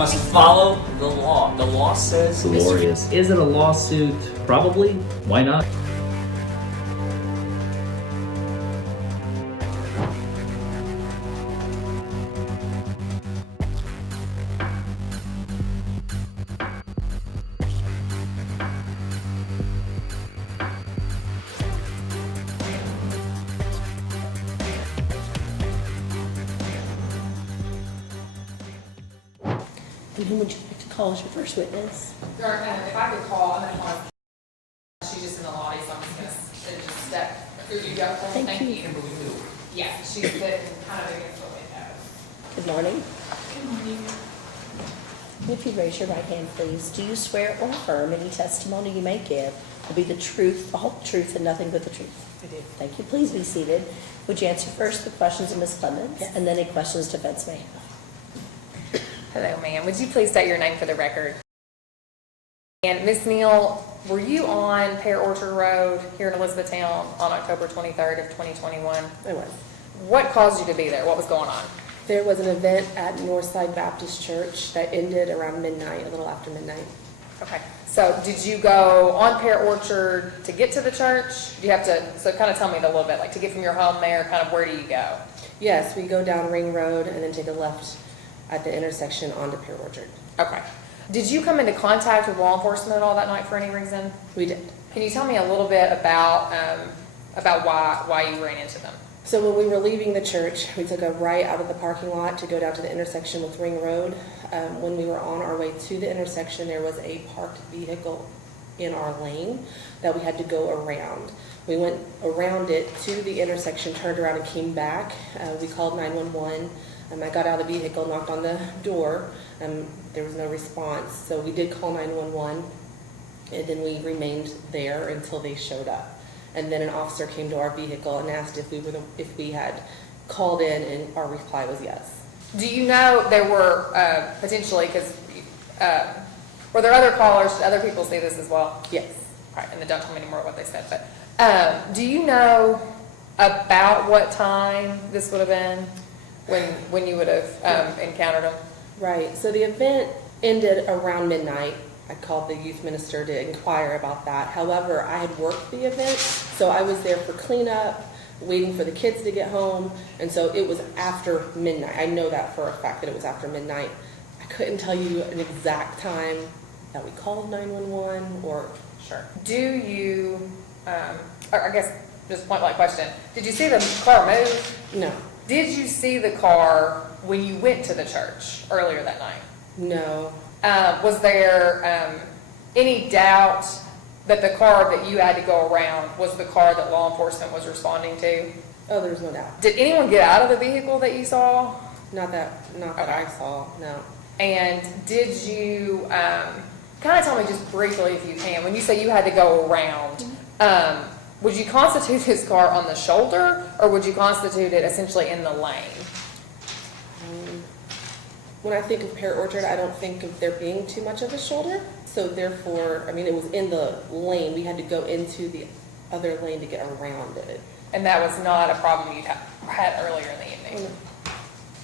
must follow the law. The law says... Glorious. Is it a lawsuit? Probably. Why not? And who would you like to call as your first witness? If I could call, I'm going to call. She's just in the lobby, so I'm just going to just step. Here you go. Thank you. Yeah, she's sitting kind of against the window. Good morning. Good morning. If you raise your right hand, please. Do you swear or affirm any testimony you may give will be the truth, the whole truth, and nothing but the truth? I do. Thank you. Please be seated. Would you answer first the questions of Ms. Clemens, and then any questions defense may have? Hello, ma'am. Would you please state your name for the record? And Ms. Neal, were you on Pear Orchard Road here in Elizabethtown on October 23rd of 2021? I was. What caused you to be there? What was going on? There was an event at Northside Baptist Church that ended around midnight, a little after midnight. Okay. So did you go on Pear Orchard to get to the church? Do you have to, so kind of tell me a little bit, like to get from your home there, kind of where do you go? Yes, we go down Ring Road and then take a left at the intersection onto Pear Orchard. Okay. Did you come into contact with law enforcement at all that night for any reason? We did. Can you tell me a little bit about why you ran into them? So when we were leaving the church, we took a right out of the parking lot to go down to the intersection with Ring Road. When we were on our way to the intersection, there was a parked vehicle in our lane that we had to go around. We went around it to the intersection, turned around and came back. We called 911. I got out of the vehicle, knocked on the door. There was no response. So we did call 911, and then we remained there until they showed up. And then an officer came to our vehicle and asked if we had called in, and our reply was yes. Do you know there were potentially, because were there other callers? Did other people see this as well? Yes. Right, and then don't tell me anymore what they said. But do you know about what time this would have been when you would have encountered them? Right. So the event ended around midnight. I called the youth minister to inquire about that. However, I had worked the event, so I was there for cleanup, waiting for the kids to get home, and so it was after midnight. I know that for a fact that it was after midnight. I couldn't tell you an exact time that we called 911 or... Sure. Do you, or I guess just point blank question, did you see the car move? No. Did you see the car when you went to the church earlier that night? No. Was there any doubt that the car that you had to go around was the car that law enforcement was responding to? Oh, there's no doubt. Did anyone get out of the vehicle that you saw? Not that I saw, no. And did you, kind of tell me just briefly if you can, when you say you had to go around, would you constitute this car on the shoulder, or would you constitute it essentially in the lane? When I think of Pear Orchard, I don't think of there being too much of a shoulder. So therefore, I mean, it was in the lane. We had to go into the other lane to get around it. And that was not a problem you had earlier in the evening?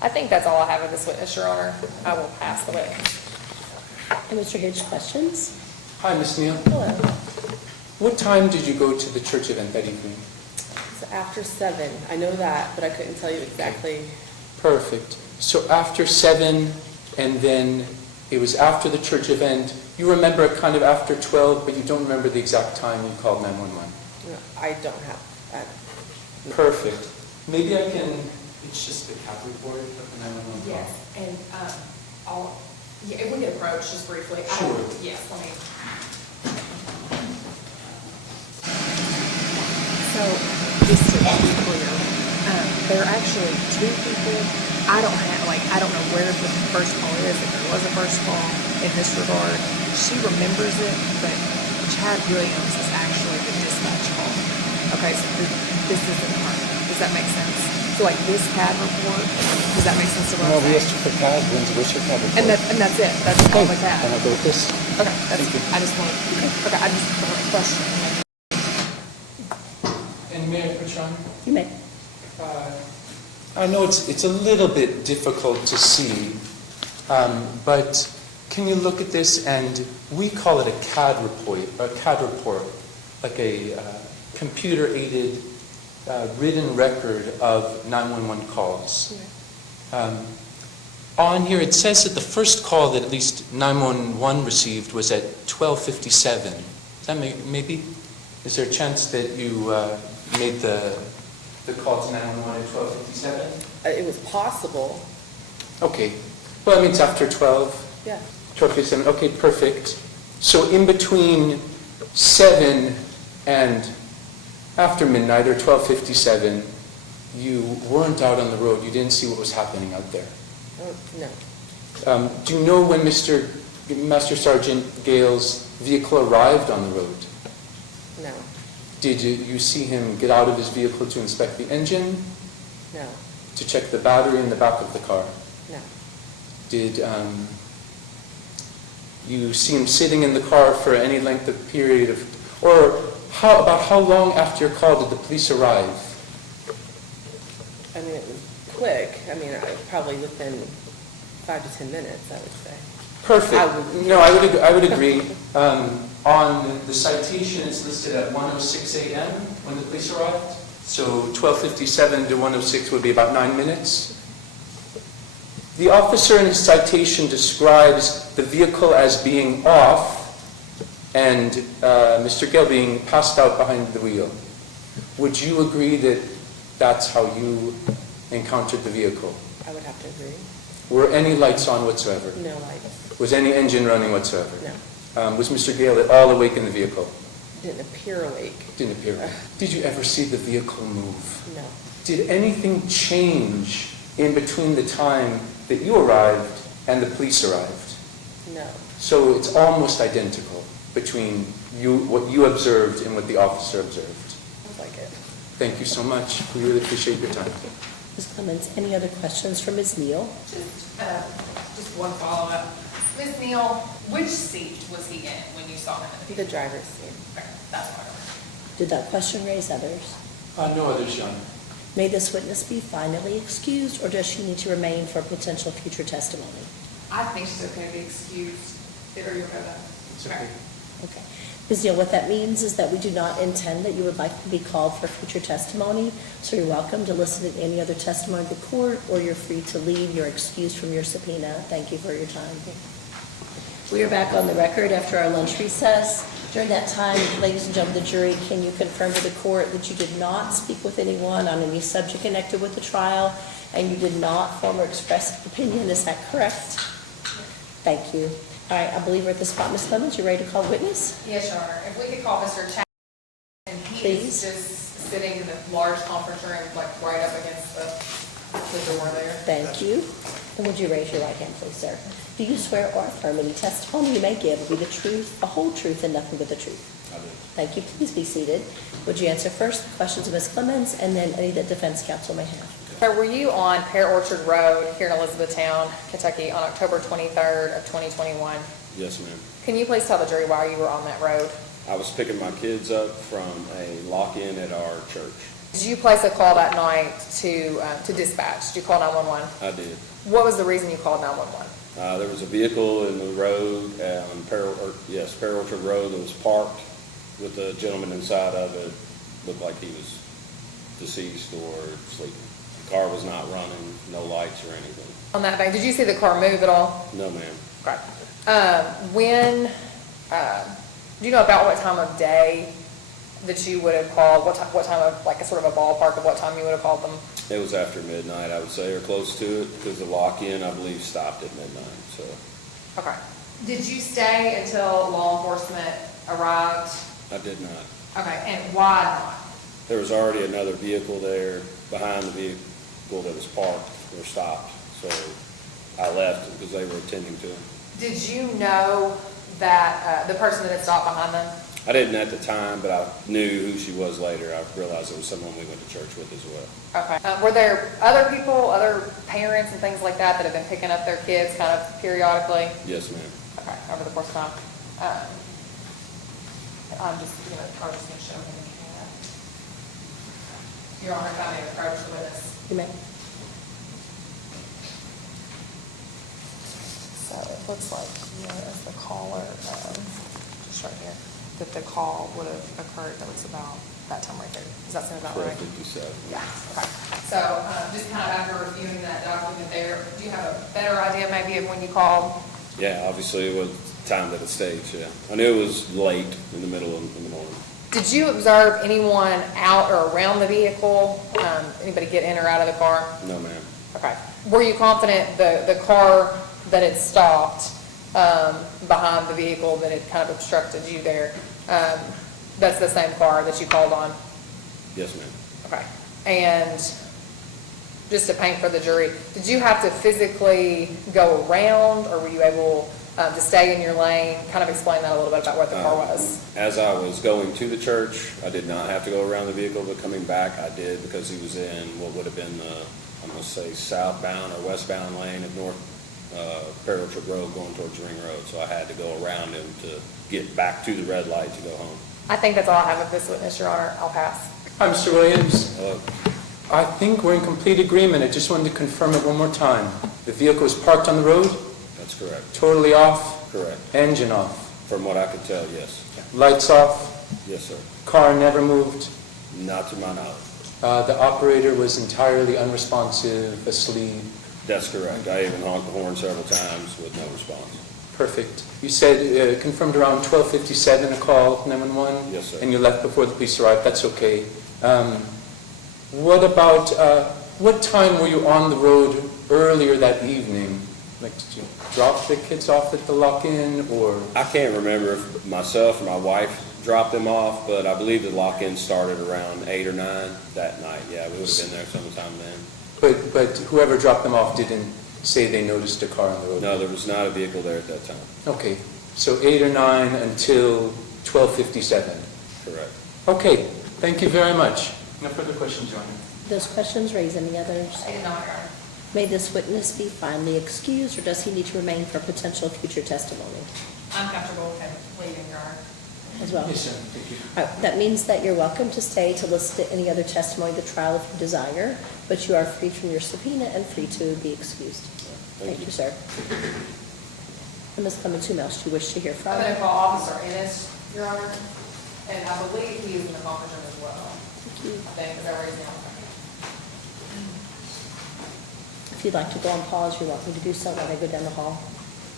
I think that's all I have of this witness, Your Honor. I will pass the witness. And Mr. Hitch, questions? Hi, Ms. Neal. Hello. What time did you go to the church event that evening? It's after 7. I know that, but I couldn't tell you exactly. Perfect. So after 7, and then it was after the church event. You remember it kind of after 12, but you don't remember the exact time you called 911. No, I don't have that. Perfect. Maybe I can... It's just the cap report of the 911 call. Yes, and if we could approach just briefly. Sure. Yes, let me. So, just to be clear, there are actually 2 people. I don't know where the first call is, if there was a first call in this regard. She remembers it, but Chad Williams is actually the dispatch call. Okay, so this isn't her. Does that make sense? So like this CAD report, does that make sense to what I'm No, we saying? asked you for CAD. What's your CAD report? And that's it. That's all the CAD. Can I go with this? Okay, that's, I just want to, I just have a question. And may I put you on? You may. I know it's a little bit difficult to see, But can you look at this, and we call it a CAD report, like a computer-aided written record of 911 calls. On here, it says that the first call that at least 911 received was at 12:57. Is that maybe? Is there a chance that you made the call to 911 at 12:57? It was possible, Okay. Well, I mean, it's after 12. yeah. 12:57. Okay, perfect. So in between 7 and after midnight, or 12:57, you weren't out on the road. You didn't see what was happening out there. No. Do you know when Master Sergeant Gale's vehicle arrived on the road? No. Did you see him get out of his vehicle to inspect the engine, No. to check the battery in the back of the car? No. Did you see him sitting in the car for any length of period of, or how long after your call did the police arrive? I mean, it was quick. I mean, probably within 5 to 10 minutes, I would say. Perfect. No, I would agree. On the citation, it's listed at 1:06 a.m. when the police arrived. So 12:57 to 1:06 would be about 9 minutes. The officer in his citation describes the vehicle as being off and Mr. Gale being passed out behind the wheel. Would you agree that that's how you encountered the vehicle? I would have to agree. Were any lights on whatsoever? No lights. Was any engine running whatsoever? No. Was Mr. Gale at all awake in the vehicle? Didn't appear awake. Didn't appear. Did you ever see the vehicle move? No. Did anything change in between the time that you arrived and the police arrived? No. So it's almost identical between what you observed and what the officer observed. Sounds like it. Thank you so much. We really appreciate your time. Ms. Clemens, any other questions for Ms. Neal? Just one follow-up. Ms. Neal, which seat was he in when you saw him in the The driver's seat. Okay, that's what I wanted. Did that question raise others? No others, Your Honor. May this witness be finally excused, or does she need to remain for potential future testimony? I think she's okay to be excused. Are you okay with that? It's okay. Okay. Ms. Neal, what that means is that we do not intend that you would like to be called for future testimony, so you're welcome to listen to any other testimony of the court, or you're free to leave. You're excused from your subpoena. Thank you for your time. We are back on the record after our lunch recess. During that time, ladies and gentlemen of the jury, can you confirm to the court that you did not speak with anyone on any subject connected with the trial, and you did not form or express an opinion? Is that correct? Thank you. All right, I believe we're at the spot. Ms. Clemens, you ready to call the witness? Yes, Your Honor. If we could call Mr. Chapman, and he is Please. just sitting in the large conference room, like right up against the door there. Thank you. And would you raise your right hand, please, sir? Do you swear or affirm any testimony you may give will be the truth, the whole truth, and nothing but the truth? I do. Thank you. Please be seated. Would you answer first the questions of Ms. Clemens, and then any that defense counsel may have? So were you on Pear Orchard Road here in Elizabethtown, Kentucky on October 23rd of 2021? Yes, ma'am. Can you please tell the jury why you were on that road? I was picking my kids up from a lock-in at our church. Did you place a call that night to dispatch? Did you call 911? I did. What was the reason you called 911? There was a vehicle in the road on Pear Orchard Road that was parked with a gentleman inside of it. Looked like he was deceased or sleeping. The car was not running, no lights or anything. On that day, did you see the car move at all? No, ma'am. Right. Do you know about what time of day that you would have called? What time of, like a sort of a ballpark of what time you would have called them? It was after midnight, I would say, or close to it, because the lock-in, I believe, stopped at midnight, so. Okay. Did you stay until law enforcement arrived? I did not. Okay, and why not? There was already another vehicle there behind the vehicle that was parked or stopped, so I left because they were attending to him. Did you know that the person that had stopped behind them? I didn't at the time, but I knew who she was later. I realized it was someone we went to church with as well. Okay. Were there other people, other parents and things like that that have been picking up their kids kind of periodically? Yes, ma'am. Okay, over the course of time. I'm just going to show him. Your Honor, if I may approach the witness. You may. looks like, as the caller, just right here, that the call would have occurred, that was about that time right there. Does that sound about right? 12:57. Yeah, okay. So, just kind of after reviewing that document there, do you have a better idea maybe of when you called? Yeah, obviously it was timed at a stage, yeah. I knew it was late in the middle of the morning. Did you observe anyone out or around the vehicle? Anybody get in or out of the car? No, ma'am. Okay. Were you confident the car that had stopped behind the vehicle that had kind of obstructed you there, that's the same car that you called on? Yes, ma'am. Okay. And just to paint for the jury, did you have to physically go around, or were you able to stay in your lane? Kind of explain that a little bit about what the car was. As I was going to the church, I did not have to go around the vehicle, but coming back, I did, because he was in what would have been the, I'm going to say, southbound or westbound lane of North Parallel Trip Road going towards Ring Road. So I had to go around him to get back to the red light to go home. I think that's all I have with this witness, Your Honor. I'll pass. Hi, Mr. Williams. Hello. I think we're in complete agreement. I just wanted to confirm it one more time. The vehicle was parked on the road, That's correct. totally off, Correct. engine off, From what I could tell, yes. lights off, Yes, sir. car never moved. Not to my knowledge. The operator was entirely unresponsive, asleep. That's correct. I even honked the horn several times with no response. Perfect. You said confirmed around 12:57 a call, 911? Yes, sir. And you left before the police arrived. That's okay. What about, what time were you on the road earlier that evening? Like, did you drop the kids off at the lock-in, or? I can't remember if myself or my wife dropped them off, but I believe the lock-in started around 8 or 9 that night. Yeah, we would have been there sometime then. But whoever dropped them off didn't say they noticed a car on the road? No, there was not a vehicle there at that time. Okay, so 8 or 9 until 12:57. Correct. Okay, thank you very much. No further questions, Your Honor. Those questions raise any others? I did not, Your Honor. May this witness be finally excused, or does he need to remain for potential future testimony I'm comfortable with him leaving, Your Honor. as well? Yes, sir. Thank you. All right, that means that you're welcome to stay to listen to any other testimony at the trial if you desire, but you are free from your subpoena and free to be excused. Thank you, sir. And Ms. Clemens, whom else do you wish to hear from? I'm going to call Officer Ennis, Your Honor, and I believe he is in the conference room as well. Thank you. I think, is that where he's now? If you'd like to go on pause, you're welcome to do so while they go down the hall.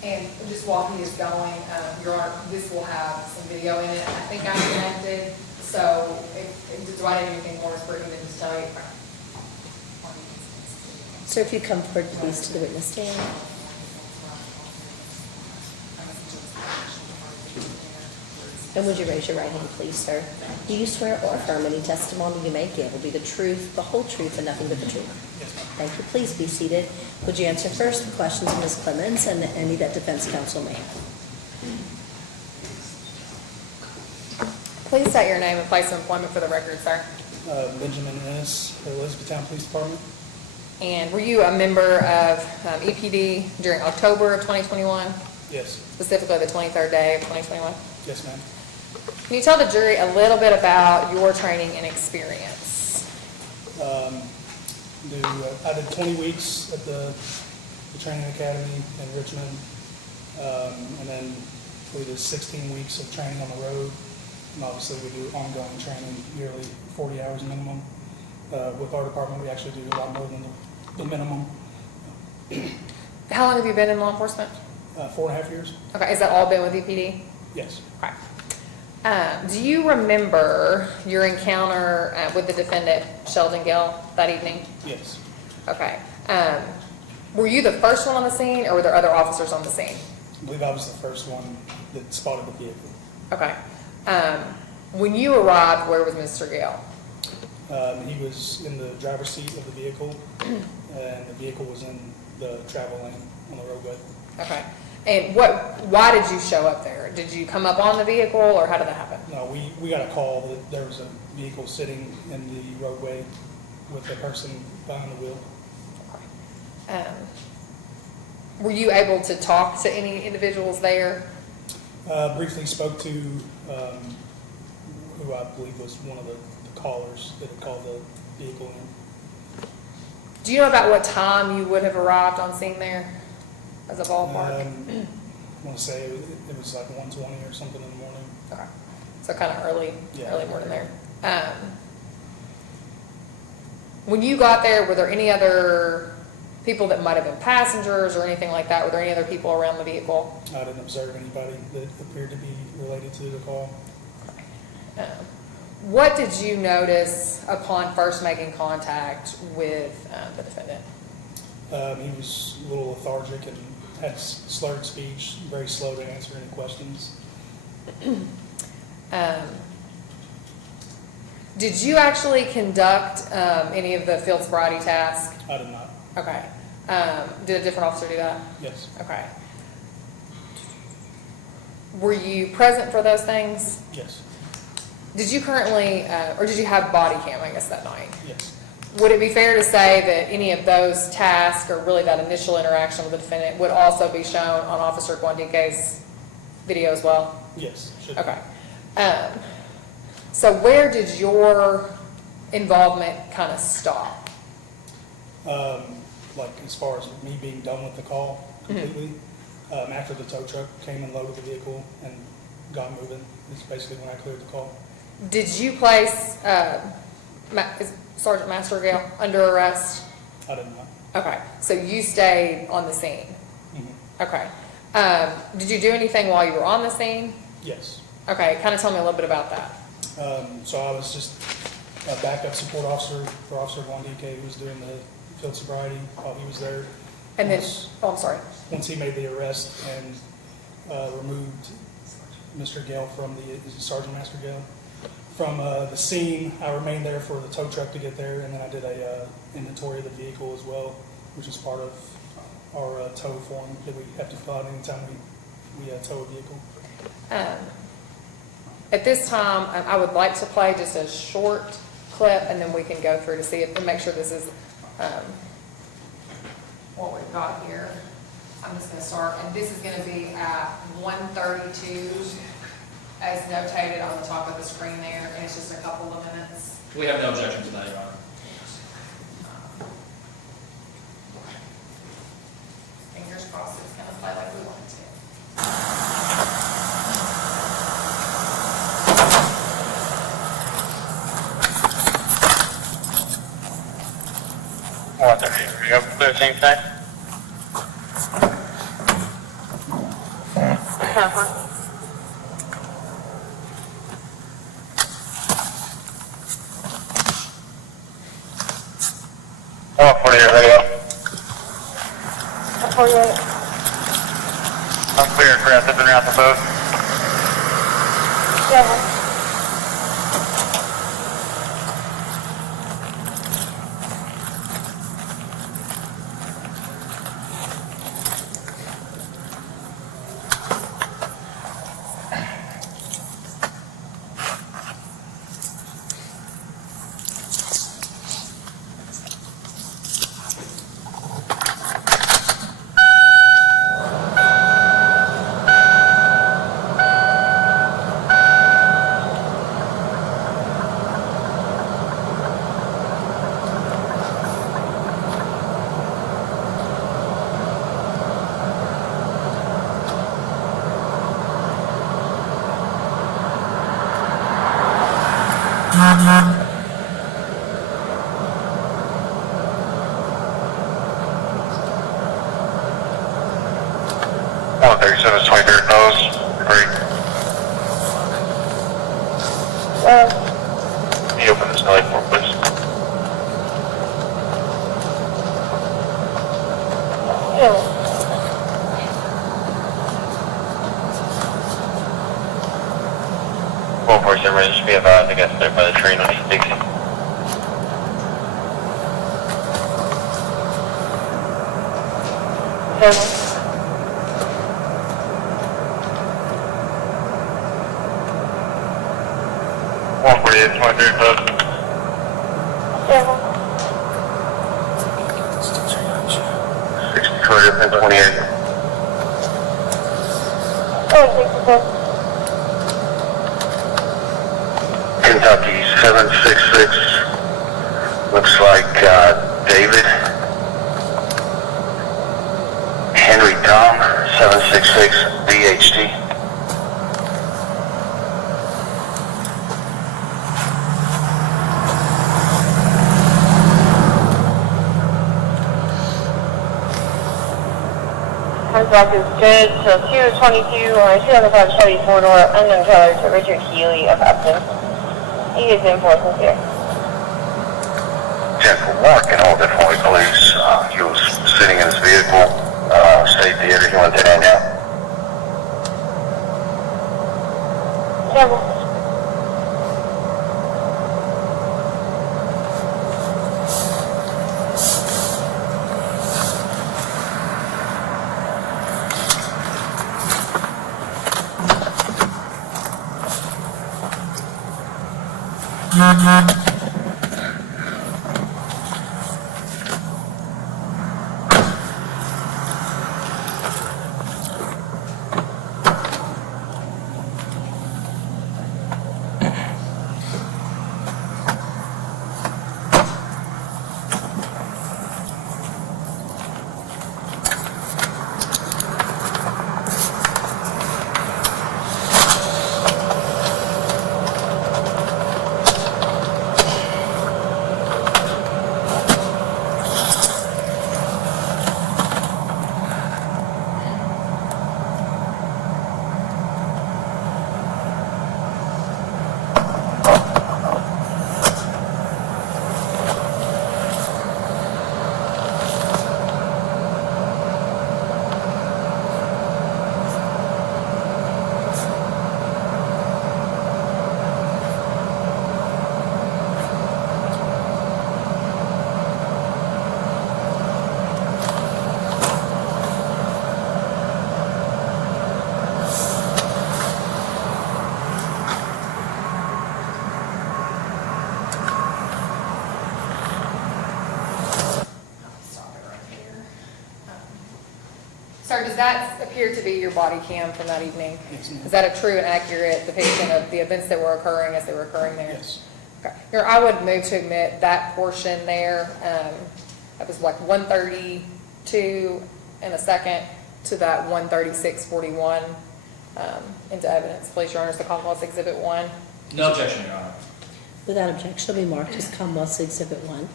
And just while he is going, Your Honor, this will have some video in it. I think I'm connected, so do I need anything more pertinent than just tell you? Sir, if you come forward, please, to the witness stand. And would you raise your right hand, please, sir? Do you swear or affirm any testimony you may give will be the truth, the whole truth, and nothing but the truth? Yes, ma'am. Thank you. Please be seated. Would you answer first the questions of Ms. Clemens and any that defense counsel may have? Please state your name and place of employment for the record, sir. Benjamin Ennis, Elizabethtown Police Department. And were you a member of EPD during October of 2021, Yes, specifically the 23rd day of 2021? yes, ma'am. Can you tell the jury a little bit about your training and experience? I did 20 weeks at the training academy in Richmond, and then we did 16 weeks of training on the road. And obviously, we do ongoing training, yearly 40 hours minimum. With our department, we actually do a lot more than the minimum. How long have you been in law enforcement? 4.5 years? Okay, has that all been with EPD? Yes. Okay. Do you remember your encounter with the defendant, Sheldon Gill, that evening? Yes. Okay. Were you the first one on the scene, or were there other officers on the scene? I believe I was the first one that spotted the vehicle. Okay. When you arrived, where was Mr. Gill? He was in the driver's seat of the vehicle, and the vehicle was in the travel lane on the roadway. Okay. And why did you show up there? Did you come up on the vehicle, or how did that happen? No, we got a call that there was a vehicle sitting in the roadway with a person behind the wheel. Okay. Were you able to talk to any individuals there? Briefly spoke to who I believe was one of the callers that had called the vehicle in. Do you know about what time you would have arrived on scene there as a ballpark? want to say it was like 1:20 or something in the morning. Okay. So kind of early Yeah. morning there. When you got there, were there any other people that might have been passengers or anything like that? Were there any other people around the vehicle? I didn't observe anybody that appeared to be related to the call. What did you notice upon first making contact with the defendant? He was a little lethargic and had slurred speech, very slow to answer any questions. Did you actually conduct any of the field sobriety tasks? I did not. Okay. Did a different officer do that? Yes. Okay. Were you present for those things? Yes. Did you currently, or did you have body cam, I guess, that night? Yes. Would it be fair to say that any of those tasks, or really that initial interaction with the defendant, would also be shown on Officer Guandique's video as well? Yes. Should be. Okay. So where did your involvement kind of stop? Like as far as me being done with the call completely, after the tow truck came and loaded the vehicle and got moving, is basically when I cleared the call. Did you place is Sergeant Mastergale under arrest? I did not. Okay, so you stayed on the scene. Mhm. Okay. Did you do anything while you were on the scene? Yes. Okay, kind of tell me a little bit about that. So I was just a backup support officer for Officer Guandique, who was doing the field sobriety while he was there. And then, Once- oh, I'm sorry. Once he made the arrest and removed Mr. Gale from Sergeant Master Gale from the scene, I remained there for the tow truck to get there, and then I did a inventory of the vehicle as well, which is part of our tow form that we have to fill out anytime we tow a vehicle. At this time, I would like to play just a short clip, and then we can go through to see if, and make sure this is what we've got here. I'm just going to start, and this is going to be at 1:32, as notated on the top of the screen there, and it's just a couple of minutes. We have no objection to that, Your Honor. Fingers crossed it's going to play like we want it to. What, you have clear same side? Oh, 48 radio. 48. I'm clear, correct, up and around the boat. 7. Nose, great. Can you open this light for me, please? Well, for some reason, be advised, I got there by the train on East Dixie. One 48, 23, close. And 28. Kentucky 766. Looks like David. Henry Tom 766 VHT. Block is good, so 222 or 205 Chevy 4-door, unknown color to Richard Healy of Upton. He is in Portsmouth here. 10-1 can hold it for me, please. He was sitting in his vehicle, safety, everything went down now. Several. Sir, does that appear to be your body cam from that evening? Yes, ma'am. Is that a true and accurate depiction of the events that were occurring as they were occurring there? Yes. Okay. Your, I would move to admit that portion there, that was like 132 in a second to that 136:41 into evidence. Please, Your Honor, the Commonwealth's Exhibit 1. No objection, Your Honor. Without objection, will be marked as Commonwealth's Exhibit 1.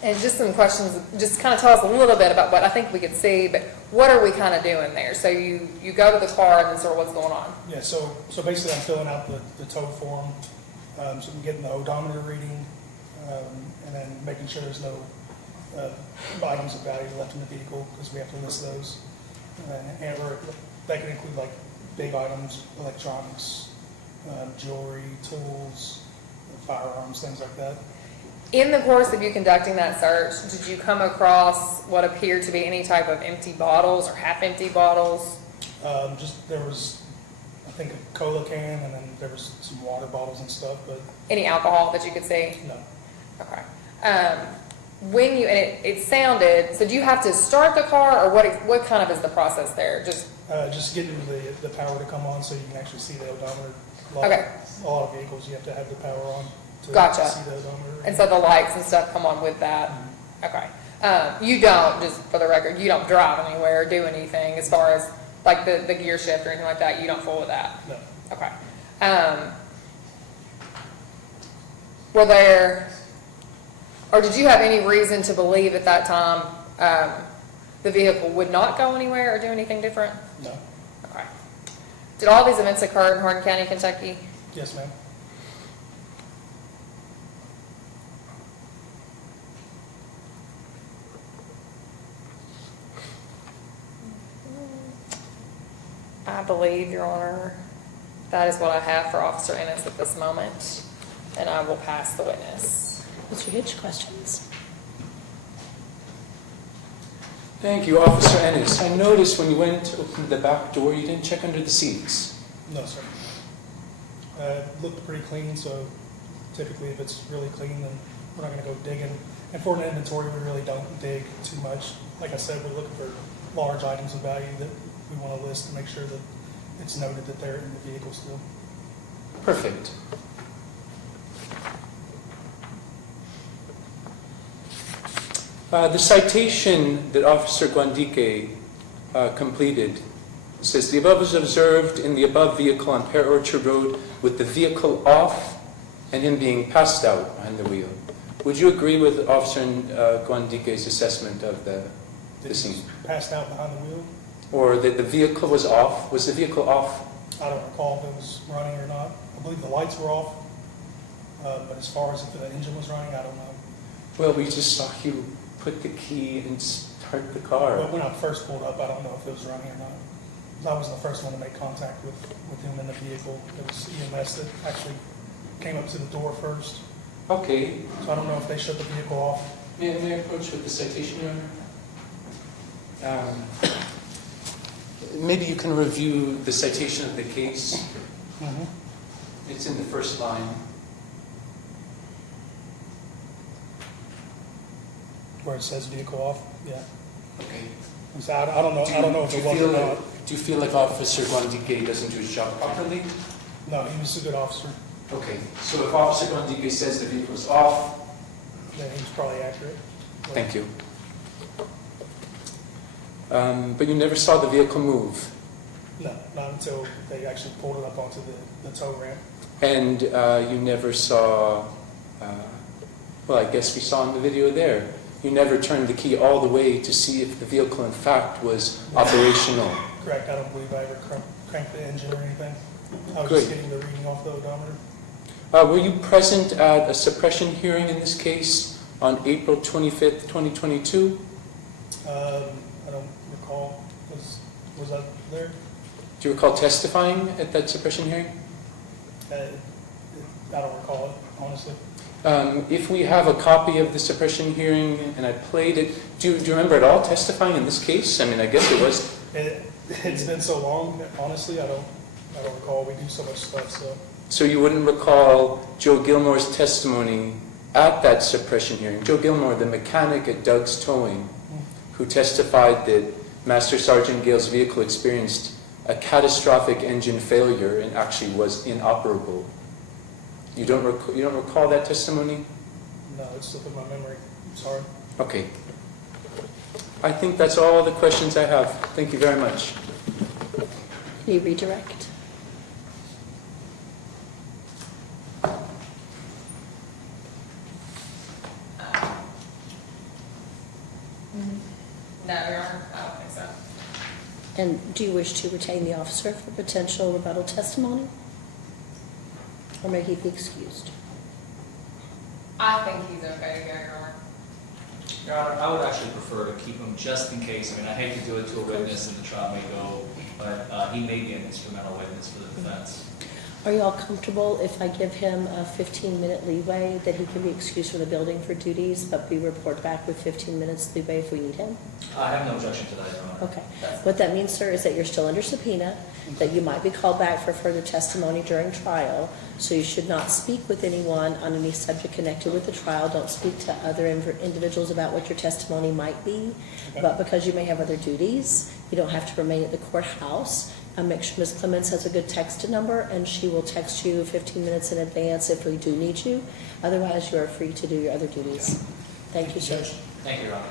And just some questions, just kind of tell us a little bit about what I think we could see, but what are we kind of doing there? So you go to the car and then sort of what's going on? Yeah, so basically I'm filling out the tow form, so I'm getting the odometer reading, and then making sure there's no items of value left in the vehicle, because we have to list those. That can include like big items, electronics, jewelry, tools, firearms, things like that. In the course of you conducting that search, did you come across what appeared to be any type of empty bottles or half-empty bottles? There was, I think, a cola can, and then there was some water bottles and stuff, but Any alcohol that you could see? no. Okay. When you, and it sounded, so do you have to start the car, or what kind of is the process there? Just getting the power to come on so you can actually see the odometer. Okay. A lot of vehicles, you have to have the power on to Gotcha. see the odometer. And so the lights and stuff come on with that? Okay. You don't, just for the record, you don't drive anywhere or do anything as far as like the gear shift or anything like that? You don't fool with that? No. Okay. Were there, or did you have any reason to believe at that time the vehicle would not go anywhere or do anything different? No. Okay. Did all these events occur in Hardin County, Kentucky? Yes, ma'am. I believe, Your Honor, that is what I have for Officer Ennis at this moment, and I will pass the witness. Mr. Hitch, questions? Thank you, Officer Ennis. I noticed when you went to open the back door, you didn't check under the seats. No, sir. It looked pretty clean, so typically if it's really clean, then we're not going to go digging. And for an inventory, we really don't dig too much. Like I said, we're looking for large items of value that we want to list to make sure that it's noted that they're in the vehicle still. Perfect. The citation that Officer Guandique completed, It says, the above is observed in the above vehicle on Pear Orchard Road with the vehicle off and him being passed out behind the wheel. Would you agree with Officer Guandike's assessment of the scene? Passed out behind the wheel. Or that the vehicle was off? Was the vehicle off? I don't recall if it was running or not. I believe the lights were off, but as far as if the engine was running, I don't know. Well, we just saw you put the key and start the car. But when I first pulled up, I don't know if it was running or not. I was the first one to make contact with him in the vehicle. It was EMS that actually came up to the door first. Okay. So I don't know if they shut the vehicle off. May I approach with the citation, Your Honor? Maybe you can review the citation of the case. It's in the first line. Where it says vehicle off, yeah. Okay. So I don't know. I don't know if it was or not. Do you feel like Officer Guandike doesn't do his job properly? No, he was a good officer. Okay. So if Officer Guandike says the vehicle is off, Yeah, he was probably accurate. thank you. But you never saw the vehicle move, No, not until they actually pulled it up onto the tow ramp. and you never saw. Well, I guess we saw in the video there. You never turned the key all the way to see if the vehicle, in fact, was operational. Correct. I don't believe I ever cranked the engine or anything. I was Good. just getting the reading off the odometer. Were you present at a suppression hearing in this case on April 25th, 2022? I don't recall. Was I there? Do you recall testifying at that suppression hearing? I don't recall it, honestly. If we have a copy of the suppression hearing and I played it, do you remember at all testifying in this case? I mean, I guess it was. It's been so long, honestly, I don't recall. We do so much stuff, so. So you wouldn't recall Joe Gilmore's testimony at that suppression hearing? Joe Gilmore, the mechanic at Doug's Towing, who testified that Master Sergeant Gale's vehicle experienced a catastrophic engine failure and actually was inoperable. You don't recall that testimony? No, it's slipped in my memory. I'm sorry. Okay. I think that's all the questions I have. Thank you very much. Can you redirect? No, Your Honor, I don't think so. And do you wish to retain the officer for potential rebuttal testimony? Or may he be excused? I think he's okay to go, Your Honor. Your Honor, I would actually prefer to keep him just in case. I mean, I hate to do it to a witness and the trial may go, but he may be an instrumental witness for the defense. Are you all comfortable if I give him a 15-minute leeway that he can be excused from the building for duties, but we report back with 15 minutes leeway if we need him? I have no objection to that, Your Honor. Okay. What that means, sir, is that you're still under subpoena, that you might be called back for further testimony during trial, so you should not speak with anyone on any subject connected with the trial. Don't speak to other individuals about what your testimony might be, but because you may have other duties, you don't have to remain at the courthouse. Make sure Ms. Clements has a good text number, and she will text you 15 minutes in advance if we do need you. Otherwise, you are free to do your other duties. Thank you, sir. Thank you, Your Honor.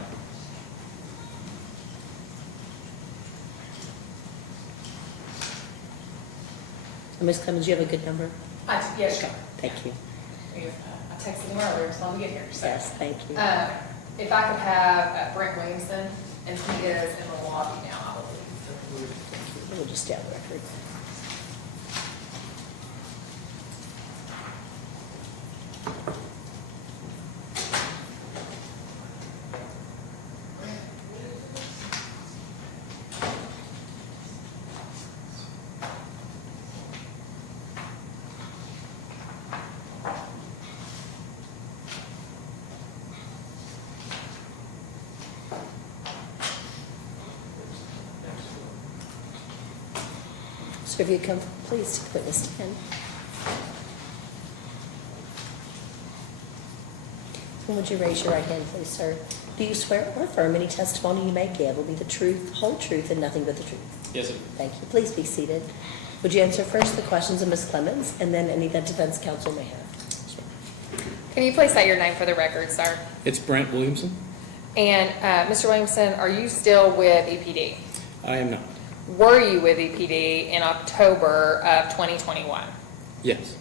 Ms. Clemens, you have a good number? Yes, Your Honor. Thank you. I texted him earlier, so let me get here. So, Yes, thank you. if I could have Brent Williamson, and he is in the lobby now, I believe. We'll just stay on the record. So if you come, please take witness stand. And would you raise your right hand, please, sir? Do you swear or affirm any testimony you may give will be the truth, whole truth, and nothing but the truth? Yes, sir. Thank you. Please be seated. Would you answer first the questions of Ms. Clemens and then any that defense counsel may have? Can you please state your name for the record, sir? It's Brent Williamson. And Mr. Williamson, are you still with EPD? I am not. were you with EPD in October of 2021? Yes.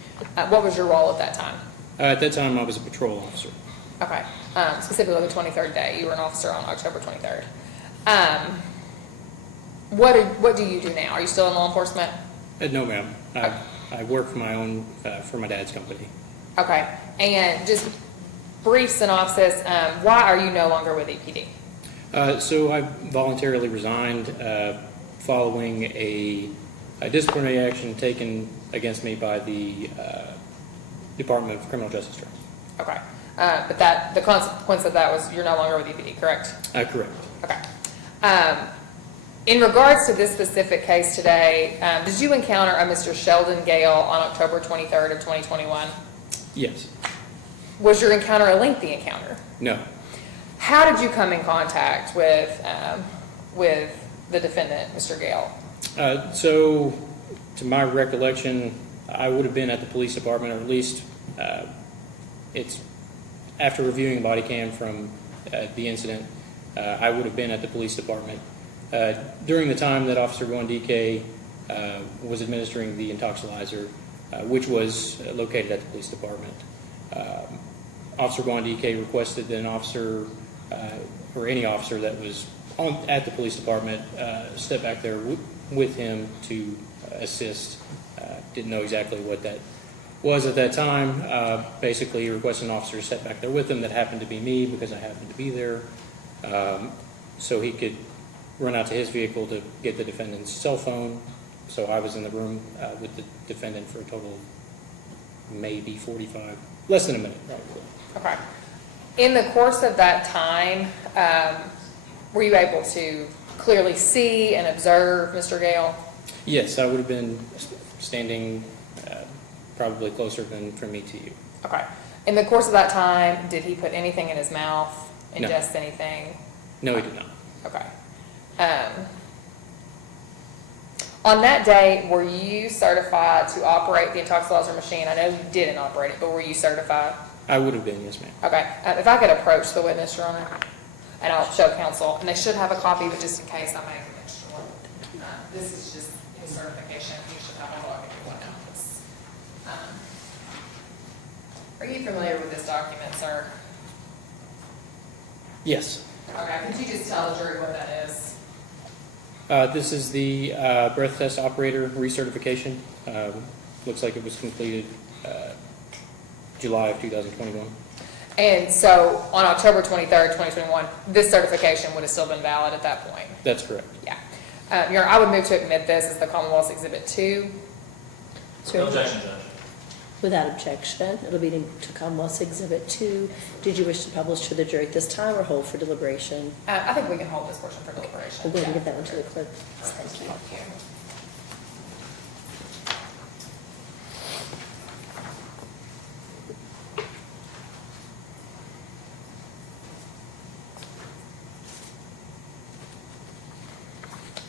What was your role at that time? At that time, I was a patrol officer. Okay, specifically the 23rd day, you were an officer on October 23rd. What do you do now? Are you still in law enforcement? No, ma'am. I work for my own, for my dad's company. Okay, and just brief synopsis, why are you no longer with EPD? So I voluntarily resigned following a disciplinary action taken against me by the Department of Criminal Justice. Okay, but the consequence of that was you're no longer with EPD, correct? Correct. Okay. In regards to this specific case today, did you encounter a Mr. Sheldon Gale on October 23rd of 2021? Yes. Was your encounter a lengthy encounter? No. How did you come in contact with the defendant, Mr. Gale? So, to my recollection, I would have been at the police department, or at least it's after reviewing body cam from the incident, I would have been at the police department. During the time that Officer Gwandike was administering the intoxilizer, which was located at the police department, Officer Gwandike requested that an officer or any officer that was at the police department step back there with him to assist. Didn't know exactly what that was at that time. Basically, he requested an officer to step back there with him. That happened to be me because I happened to be there. So he could run out to his vehicle to get the defendant's cell phone. So I was in the room with the defendant for a total of maybe 45, less than a minute, probably. Okay. In the course of that time, were you able to clearly see and observe Mr. Gale? Yes, I would have been standing probably closer than from me to you. Okay. In the course of that time, did he put anything in his mouth, No. ingest anything? No, he did not. Okay. On that day, were you certified to operate the intoxilizer machine? I know you didn't operate it, but were you certified? I would have been, yes, ma'am. Okay. If I could approach the witness, Your Honor, and I'll show counsel, and they should have a copy, but just in case I make an extra one. This is just his certification. You should have a copy if you want this. Are you familiar with this document, sir? Yes. Okay. Could you just tell the jury what that is? This is the breath test operator recertification. Looks like it was completed July of 2021. And so on October 23rd, 2021, this certification would have still been valid at that point? That's correct. Yeah. Your Honor, I would move to admit this as the Commonwealth's Exhibit 2. No objection, Judge. Without objection, it'll be to Commonwealth's Exhibit 2. Did you wish to publish to the jury at this time or hold for deliberation? I think we can hold this portion for deliberation. We'll go ahead and get that one to the clerk. Thank you.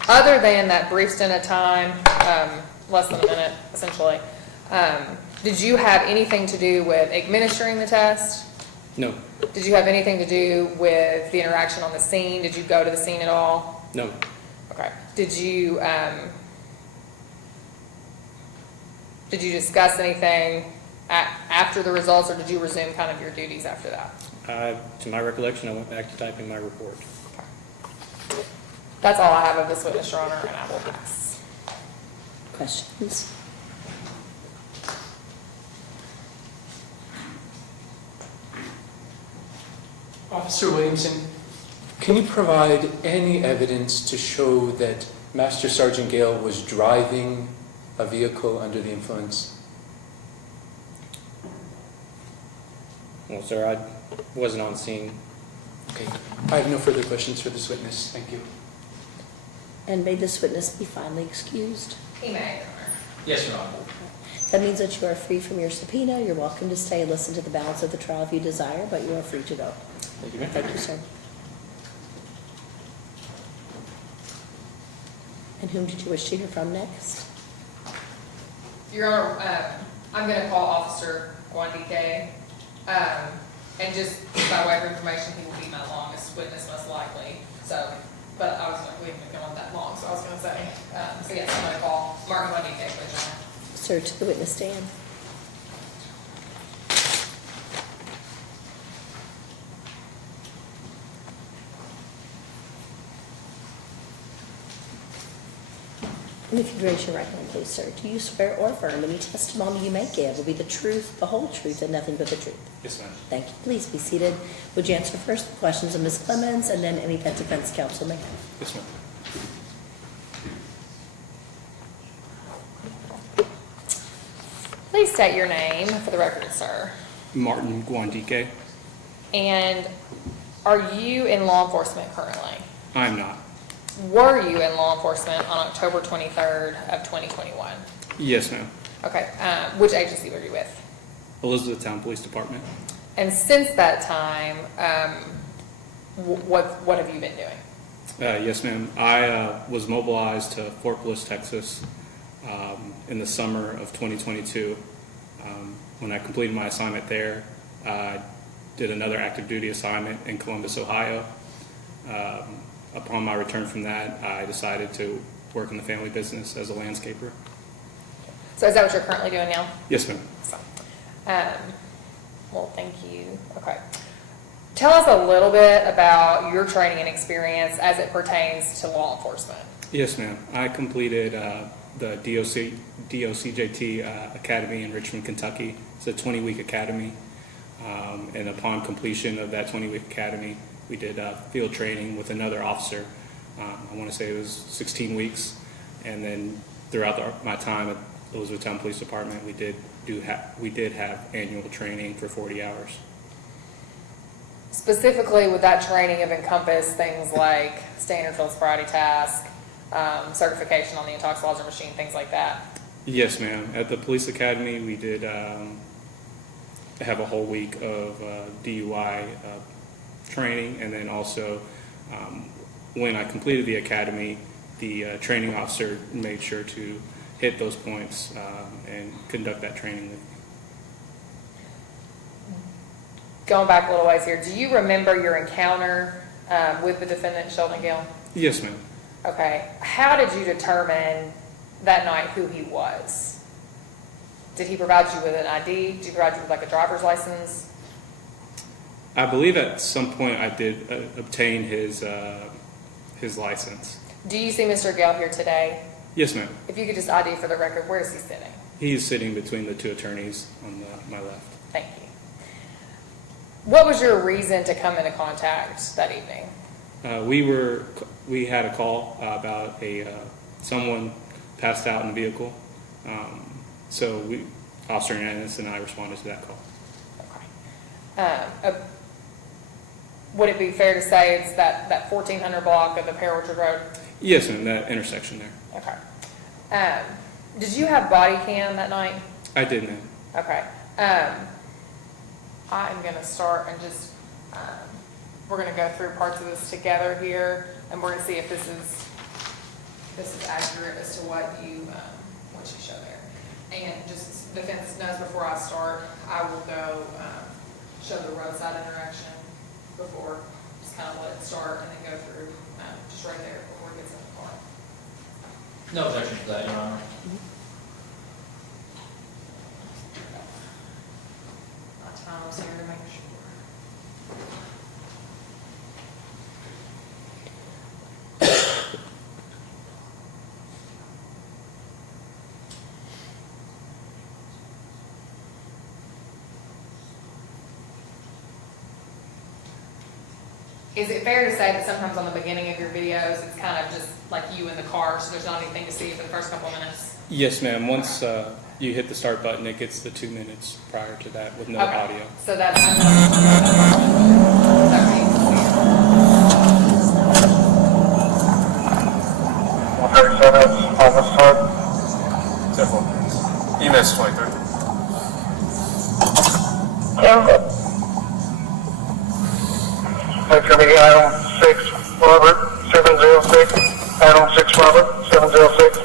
Other than that brief stint of time, less than a minute, essentially, did you have anything to do with administering the test? No. Did you have anything to do with the interaction on the scene? Did you go to the scene at all? No. Okay. Did you discuss anything after the results, or did you resume kind of your duties after that? To my recollection, I went back to typing my report. That's all I have of this witness, Your Honor, and I will pass. Questions? Officer Williamson, can you provide any evidence to show that Master Sergeant Gale was driving a vehicle under the influence? Well, sir, I wasn't on scene. Okay. I have no further questions for this witness. Thank you. And may this witness be finally excused? He may, Your Honor. Yes, Your Honor. That means that you are free from your subpoena. You're welcome to stay and listen to the balance of the trial if you desire, but you are free to go. Thank you, ma'am. Thank you, sir. And whom did you wish to hear from next? Your Honor, I'm going to call Officer Gwandike, and just by way of information, he will be my longest witness most likely. So but I was like, we haven't gone that long, so I was gonna say, so yes, I'm gonna call Martin Guandique, please, Your Honor. Sir, to the witness stand. And if you raise your right hand, please, sir, do you swear or affirm any testimony you may give will be the truth, the whole truth, and nothing but the truth? Yes, ma'am. Thank you. Please be seated. Would you answer first the questions of Ms. Clemens and then any that defense counsel may have? Yes, ma'am. Please state your name for the record, sir. Martin Guandique. And are you in law enforcement currently? I'm not. Were you in law enforcement on October 23rd of 2021? Yes, ma'am. Okay, which agency were you with? Elizabethtown Police Department. And since that time, what have you been doing? Yes, ma'am. I was mobilized to Fort Bliss, Texas, in the summer of 2022. When I completed my assignment there, I did another active duty assignment in Columbus, Ohio. Upon my return from that, I decided to work in the family business as a landscaper. So is that what you're currently doing now? Yes, ma'am. Well, thank you. Okay. Tell us a little bit about your training and experience as it pertains to law enforcement. Yes, ma'am. I completed the DOCJT Academy in Richmond, Kentucky. It's a 20-week academy. And upon completion of that 20-week academy, we did field training with another officer. I want to say it was 16 weeks. And then throughout my time at the Louisville Police Department, we did have annual training for 40 hours. Specifically, would that training have encompassed things like standard field sobriety task, certification on the intoxicology machine, things like that? Yes, ma'am. At the police academy, we did have a whole week of DUI training, and then also when I completed the academy, the training officer made sure to hit those points and conduct that training with me. Going back a little ways here, do you remember your encounter with the defendant, Sheldon Gill? Yes, ma'am. Okay. How did you determine that night who he was? Did he provide you with an ID? Did he provide you with like a driver's license? I believe at some point I did obtain his license. Do you see Mr. Gill here today? Yes, ma'am. If you could just ID for the record, where is he sitting? He's sitting between the two attorneys on my left. Thank you. What was your reason to come into contact that evening? We had a call about someone passed out in the vehicle. So Officer Ennis and I responded to that call. Okay. Would it be fair to say it's that 1400 block of the Pear Orchard Road? Yes, ma'am, that intersection there. Okay. Did you have body cam that night? I did, ma'am. Okay. I'm going to start and just, we're going to go through parts of this together here, and we're going to see if this is accurate as to what you show there. And just defense knows before I start, I will go show the roadside interaction before, just kind of let it start and then go through just right there before it gets in the car. No objection to that, Your Honor. My time is here to make sure. Is it fair to say that sometimes on the beginning of your videos, it's kind of just like you in the car, so there's not anything to see for the first couple of minutes? Yes, ma'am. Once you hit the start button, it gets the 2 minutes prior to that with no Okay. audio. So that's. EMS 23. That's going to be Adam 6 Robert 706. Adam 6 Robert 706.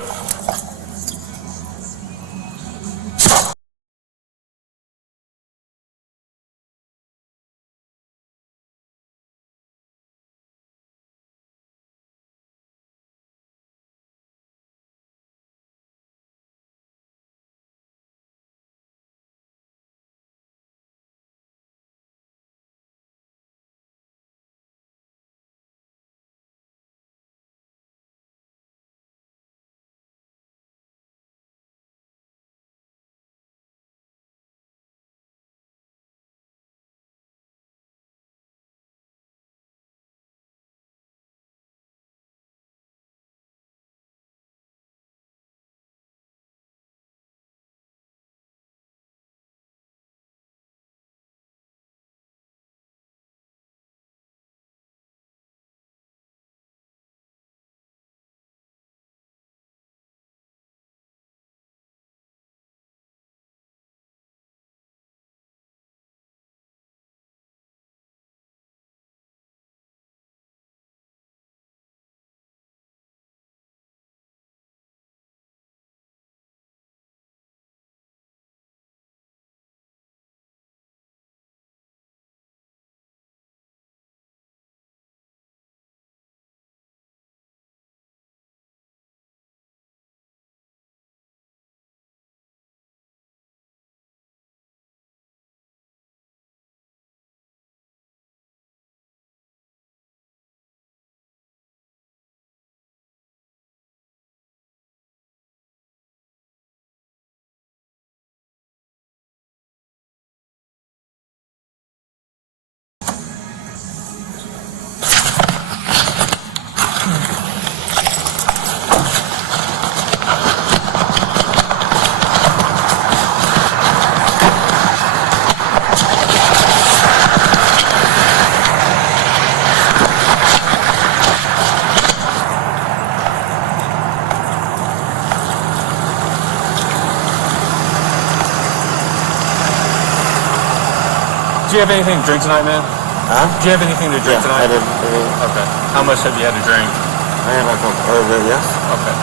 Did you have anything to drink tonight, man? Huh? Did you have anything to drink tonight? I did. Okay. How much have you had to drink? I had like a little bit, yes. Okay.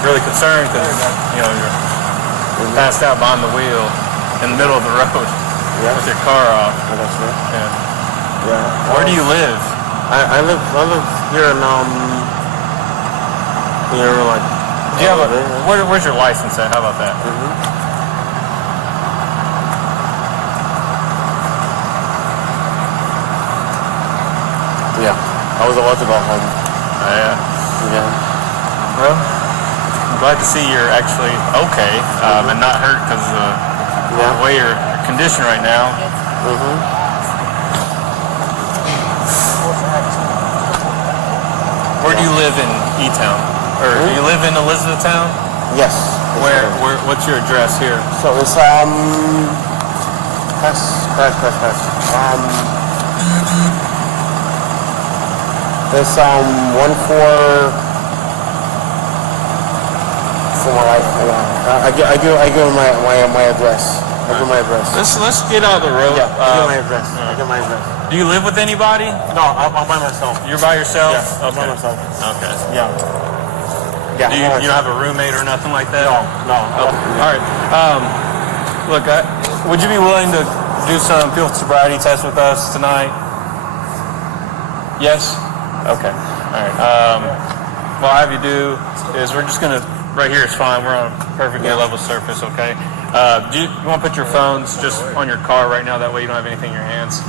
Really concerned because, you know, you're passed out behind the wheel in the middle of the road with your car off. Oh, that's right. Yeah. Yeah. Where do you live? I live here in, here, like... Do you have where's your license at? How about that? Yeah. I was about to go home. Yeah. Yeah. Well, I'm glad to see you're actually okay and not hurt because of the way your condition right now. Where do you live in E-Town? Or do you live in Elizabethtown? Yes. Where? What's your address here? So it's it's 14 for my life. I give my address. I give my address. Let's get out of the road. Yeah, I give my address. I give my address. Do you live with anybody? No, I'm by myself. You're by yourself? Yeah, I'm by myself. Okay. Yeah. Yeah. Do you don't have a roommate or nothing like that? No. Okay. All right. Look, would you be willing to do some field sobriety tests with us tonight? Yes? Okay. All right. What I'll have you do is we're just going to, right here is fine. We're on a perfectly level surface, okay? Do you want to put your phones just on your car right now? That way you don't have anything in your hands.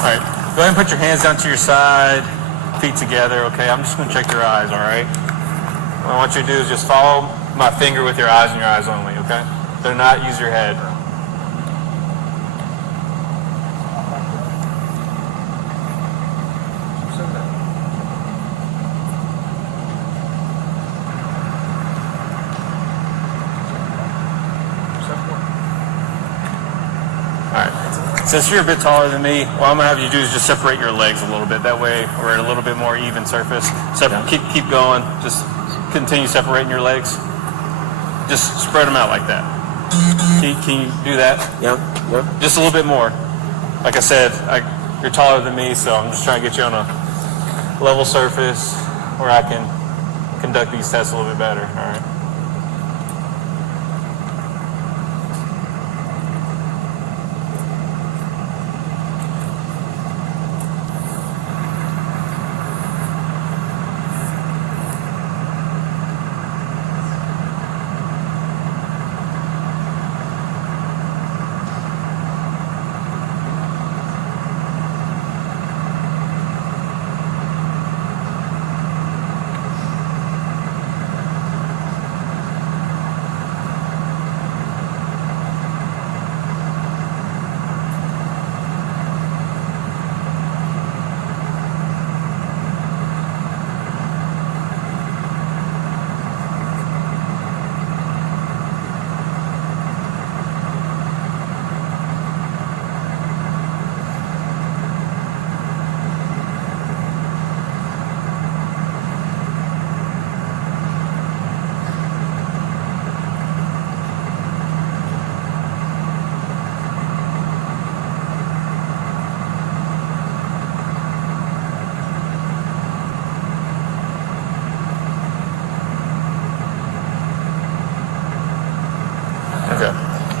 All right. Go ahead and put your hands down to your side, feet together, okay? I'm just going to check your eyes, all right? What I want you to do is just follow my finger with your eyes and your eyes only, okay? Do not use your head. Since you're a bit taller than me, what I'm going to have you do is just separate your legs a little bit. That way we're at a little bit more even surface. Keep going. Just continue separating your legs. Just spread them out like that. Can you do that? Yeah. Just a little bit more. Like I said, you're taller than me, so I'm just trying to get you on a level surface where I can conduct these tests a little bit better. All right.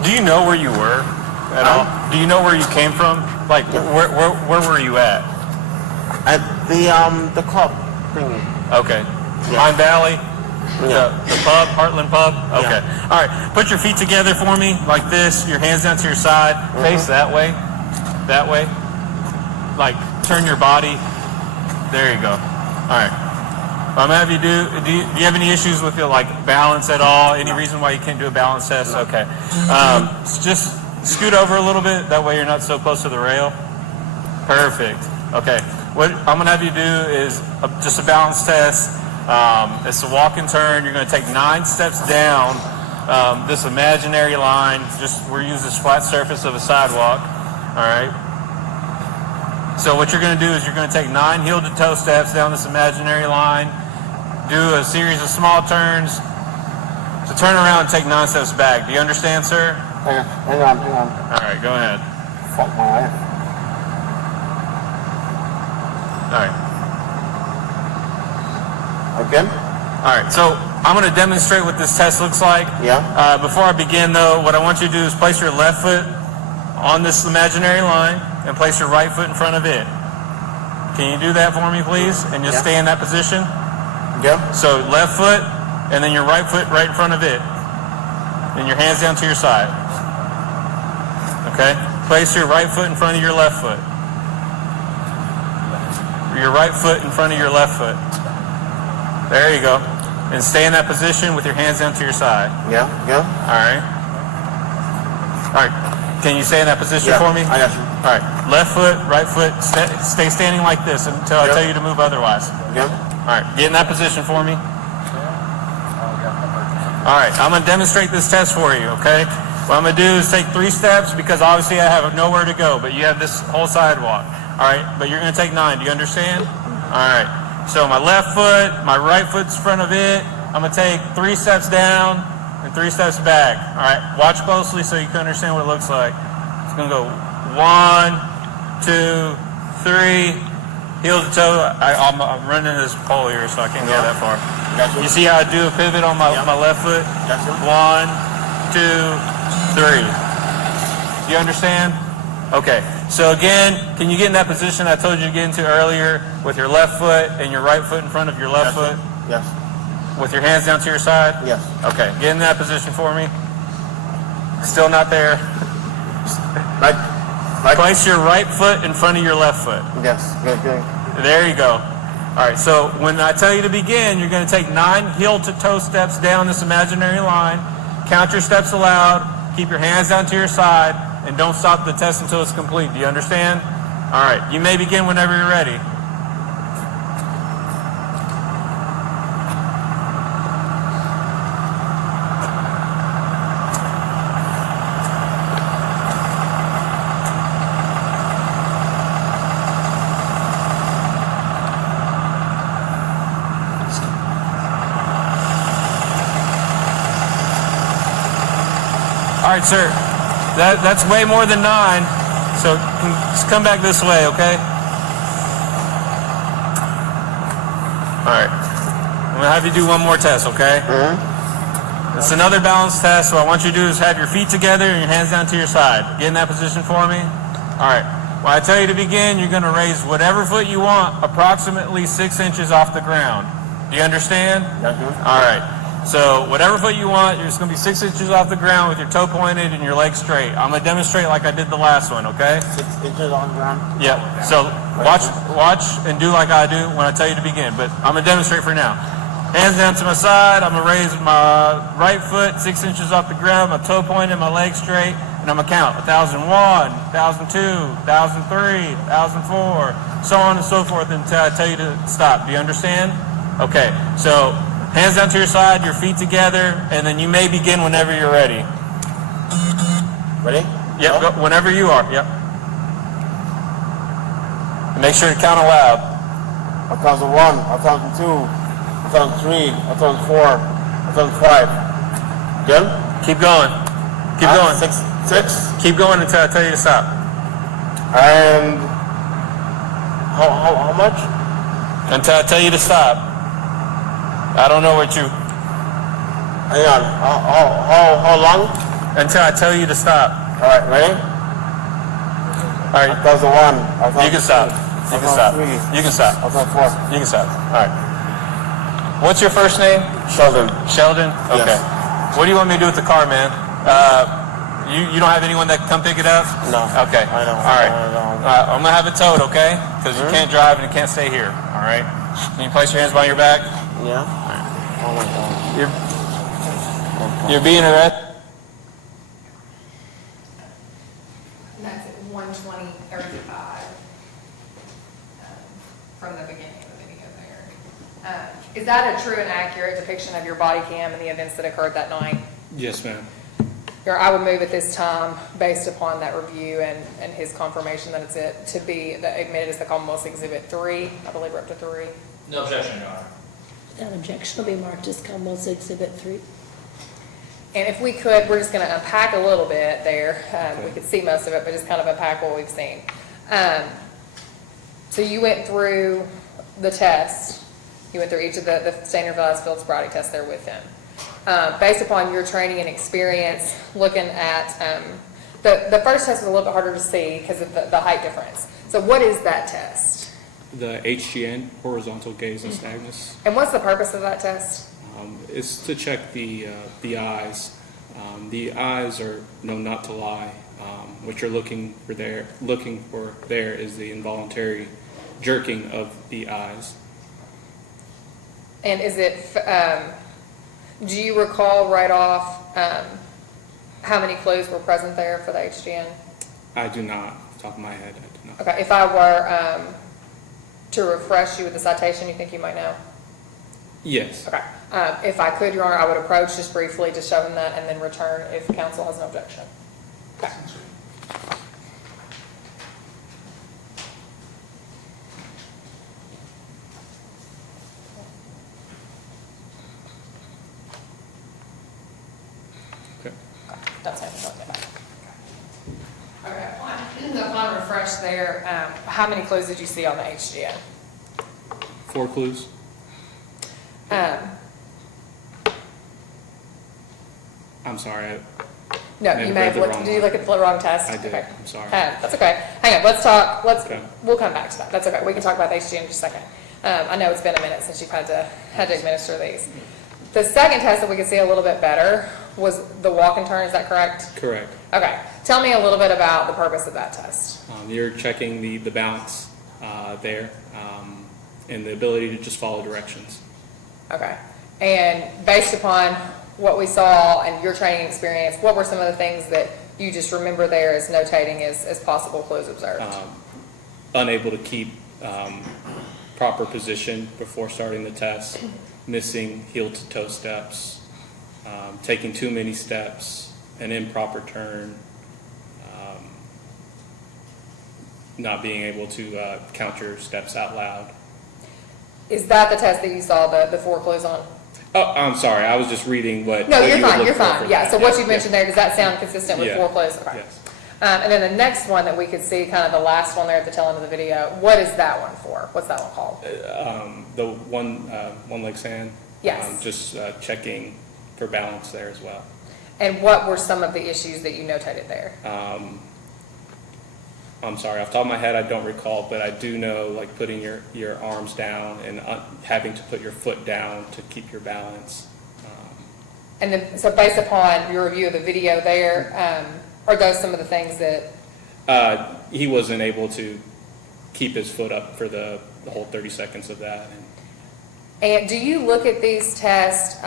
Do you know where you were at all? Do you know where you came from? Like, where were you at? At the club thingy. Okay. Yeah. Pine Valley? Yeah. The pub, Heartland Pub? Okay. Yeah. All right. Put your feet together for me, like this. Your hands down to your side. Face that way. That way. Like, turn your body. There you go. All right. I'm gonna have you do you have any issues with your balance at all? Any reason why you can't do a balance test? Okay. Just scoot over a little bit. That way you're not so close to the rail. Perfect. Okay. What I'm gonna have you do is just a balance test. It's a walk and turn. You're gonna take 9 steps down this imaginary line. We're using this flat surface of a sidewalk. All right. So what you're gonna do is you're gonna take 9 heel to toe steps down this imaginary line. Do a series of small turns, So turn around and take 9 steps back. Do you understand, sir? Hang on. All right, go ahead. Fuck my life. All right. Again? All right, so I'm going to demonstrate what this test looks like. Yeah. Before I begin, though, what I want you to do is place your left foot on this imaginary line and place your right foot in front of it. Can you do that for me, please? And just stay in that position? Yeah. So left foot, and then your right foot right in front of it. And your hands down to your side. Okay? Place your right foot in front of your left foot. Your right foot in front of your left foot. There you go. And stay in that position with your hands down to your side. Yeah. All right. All right. Can you stay in that position for me? I got you. All right. Left foot, right foot. Stay standing like this until I tell you to move otherwise. Yeah. All right. Get in that position for me. All right. I'm going to demonstrate this test for you, okay? What I'm going to do is take 3 steps because obviously I have nowhere to go, but you have this whole sidewalk. All right. But you're going to take 9. Do you understand? All right. So my left foot, my right foot's in front of it. I'm going to take 3 steps down and 3 steps back. All right, watch closely so you can understand what it looks like. It's going to go 1, 2, 3, heel to toe. I'm running this pole here, so I can't go that far. Gotcha. You see how I do a pivot on my left foot? Gotcha. 1, 2, 3. You understand? Okay, so again, can you get in that position I told you to get into earlier with your left foot and your right foot in front of your left foot? Yes. With your hands down to your side? Yes. Okay, get in that position for me. Still not there. Like. Place your right foot in front of your left foot. Yes. Good. There you go. All right, so when I tell you to begin, you're going to take 9 heel-to-toe steps down this imaginary line. Count your steps aloud. Keep your hands down to your side. And don't stop the test until it's complete. Do you understand? All right. You may begin whenever you're ready. All right, sir. That's way more than 9, so just come back this way, okay? All right. I'm going to have you do one more test, okay? It's another balance test, so what I want you to do is have your feet together and your hands down to your side. Get in that position for me. All right. When I tell you to begin, you're going to raise whatever foot you want approximately 6 inches off the ground. Do you understand? All right. So whatever foot you want, you're just going to be 6 inches off the ground with your toe pointed and your leg straight. I'm going to demonstrate like I did the last one, okay? 6 inches on the ground? Yeah. So watch and do like I do when I tell you to begin. But I'm going to demonstrate for now. Hands down to my side. I'm going to raise my right foot 6 inches off the ground, my toe pointed, my leg straight, and I'm going to count 1,001, 1,002, 1,003, 1,004, so on and so forth until I tell you to stop. Do you understand? Okay. So hands down to your side, your feet together, and then you may begin whenever you're ready. Ready? Yep, go, whenever you are, yep. And make sure to count aloud. 1,001, 1,002, 1,003, 1,004, 1,005. Good? Keep going. Keep going. Six. Keep going until I tell you to stop. And how much? Until I tell you to stop. I don't know what you... Hang on. How long? Until I tell you to stop. All right, ready? All right. 1,001. You can stop. You can stop. You can stop. 1,004. You can stop. All right. What's your first name? Sheldon. Sheldon? Okay. Yes. What do you want me to do with the car, man? You don't have anyone that can come pick it up? No. Okay. I don't. All right. I'm going to have it towed, okay? Because you can't drive and you can't stay here. All right? Can you place your hands behind your back? Yeah. Oh my God. You're being arrested. That's at 1:20:35 from the beginning of the video there. Is that a true and accurate depiction of your body cam and the events that occurred that night? Yes, ma'am. I would move at this time, based upon that review and his confirmation that it's it, to be admitted as the Commonwealth's Exhibit 3. I believe we're up to 3. No objection, Your Honor. That objection will be marked as Commonwealth's Exhibit 3. And if we could, we're just going to unpack a little bit there. We could see most of it, but just kind of unpack what we've seen. So you went through the test. You went through each of the standardized field sobriety tests there with him. Based upon your training and experience, looking at the first test was a little bit harder to see because of the height difference. So what is that test? The HGN, horizontal gaze nystagmus. And what's the purpose of that test? Is to check the eyes. The eyes are known not to lie. What you're looking for there is the involuntary jerking of the eyes. And is it? Do you recall right off how many clues were present there for the HGN? I do not, off the top of my head, I do not. Okay, if I were to refresh you with the citation, you think you might know? Yes. Okay. If I could, Your Honor, I would approach just briefly to show him that and then return if counsel has an objection. Okay. Okay. Don't say anything. Okay, upon refresh there, how many clues did you see on the HGN? 4 clues. I'm sorry. No, you may have looked. Did you look at the wrong test? I did. Okay. I'm sorry. That's okay. Hang on. Let's talk. Okay. We'll come back to that. That's okay. We can talk about the HGN in just a second. I know it's been a minute since you've had to administer these. The second test that we could see a little bit better was the walk and turn. Is that correct? Correct. Okay. Tell me a little bit about the purpose of that test. You're checking the balance there and the ability to just follow directions. Okay. And based upon what we saw and your training experience, what were some of the things that you just remember there as notating as possible clues observed? Unable to keep proper position before starting the test, missing heel-to-toe steps, taking too many steps, an improper turn, not being able to count your steps out loud. Is that the test that you saw the 4 clues on? Oh, I'm sorry. I was just reading what. No, what you're you would fine. look You're for fine. for Yeah. that. So what you mentioned there, does that sound consistent with Yeah. 4 clues? Okay. Yes. And then the next one that we could see, kind of the last one there at the tail end of the video. What is that one for? What's that one called? The one leg stand. Yes. Just checking for balance there as well. And what were some of the issues that you notated there? I'm sorry, off the top of my head, I don't recall, but I do know like putting your arms down and having to put your foot down to keep your balance. And then, so based upon your review of the video there, are those some of the things that? He wasn't able to keep his foot up for the whole 30 seconds of that. And do you look at these tests,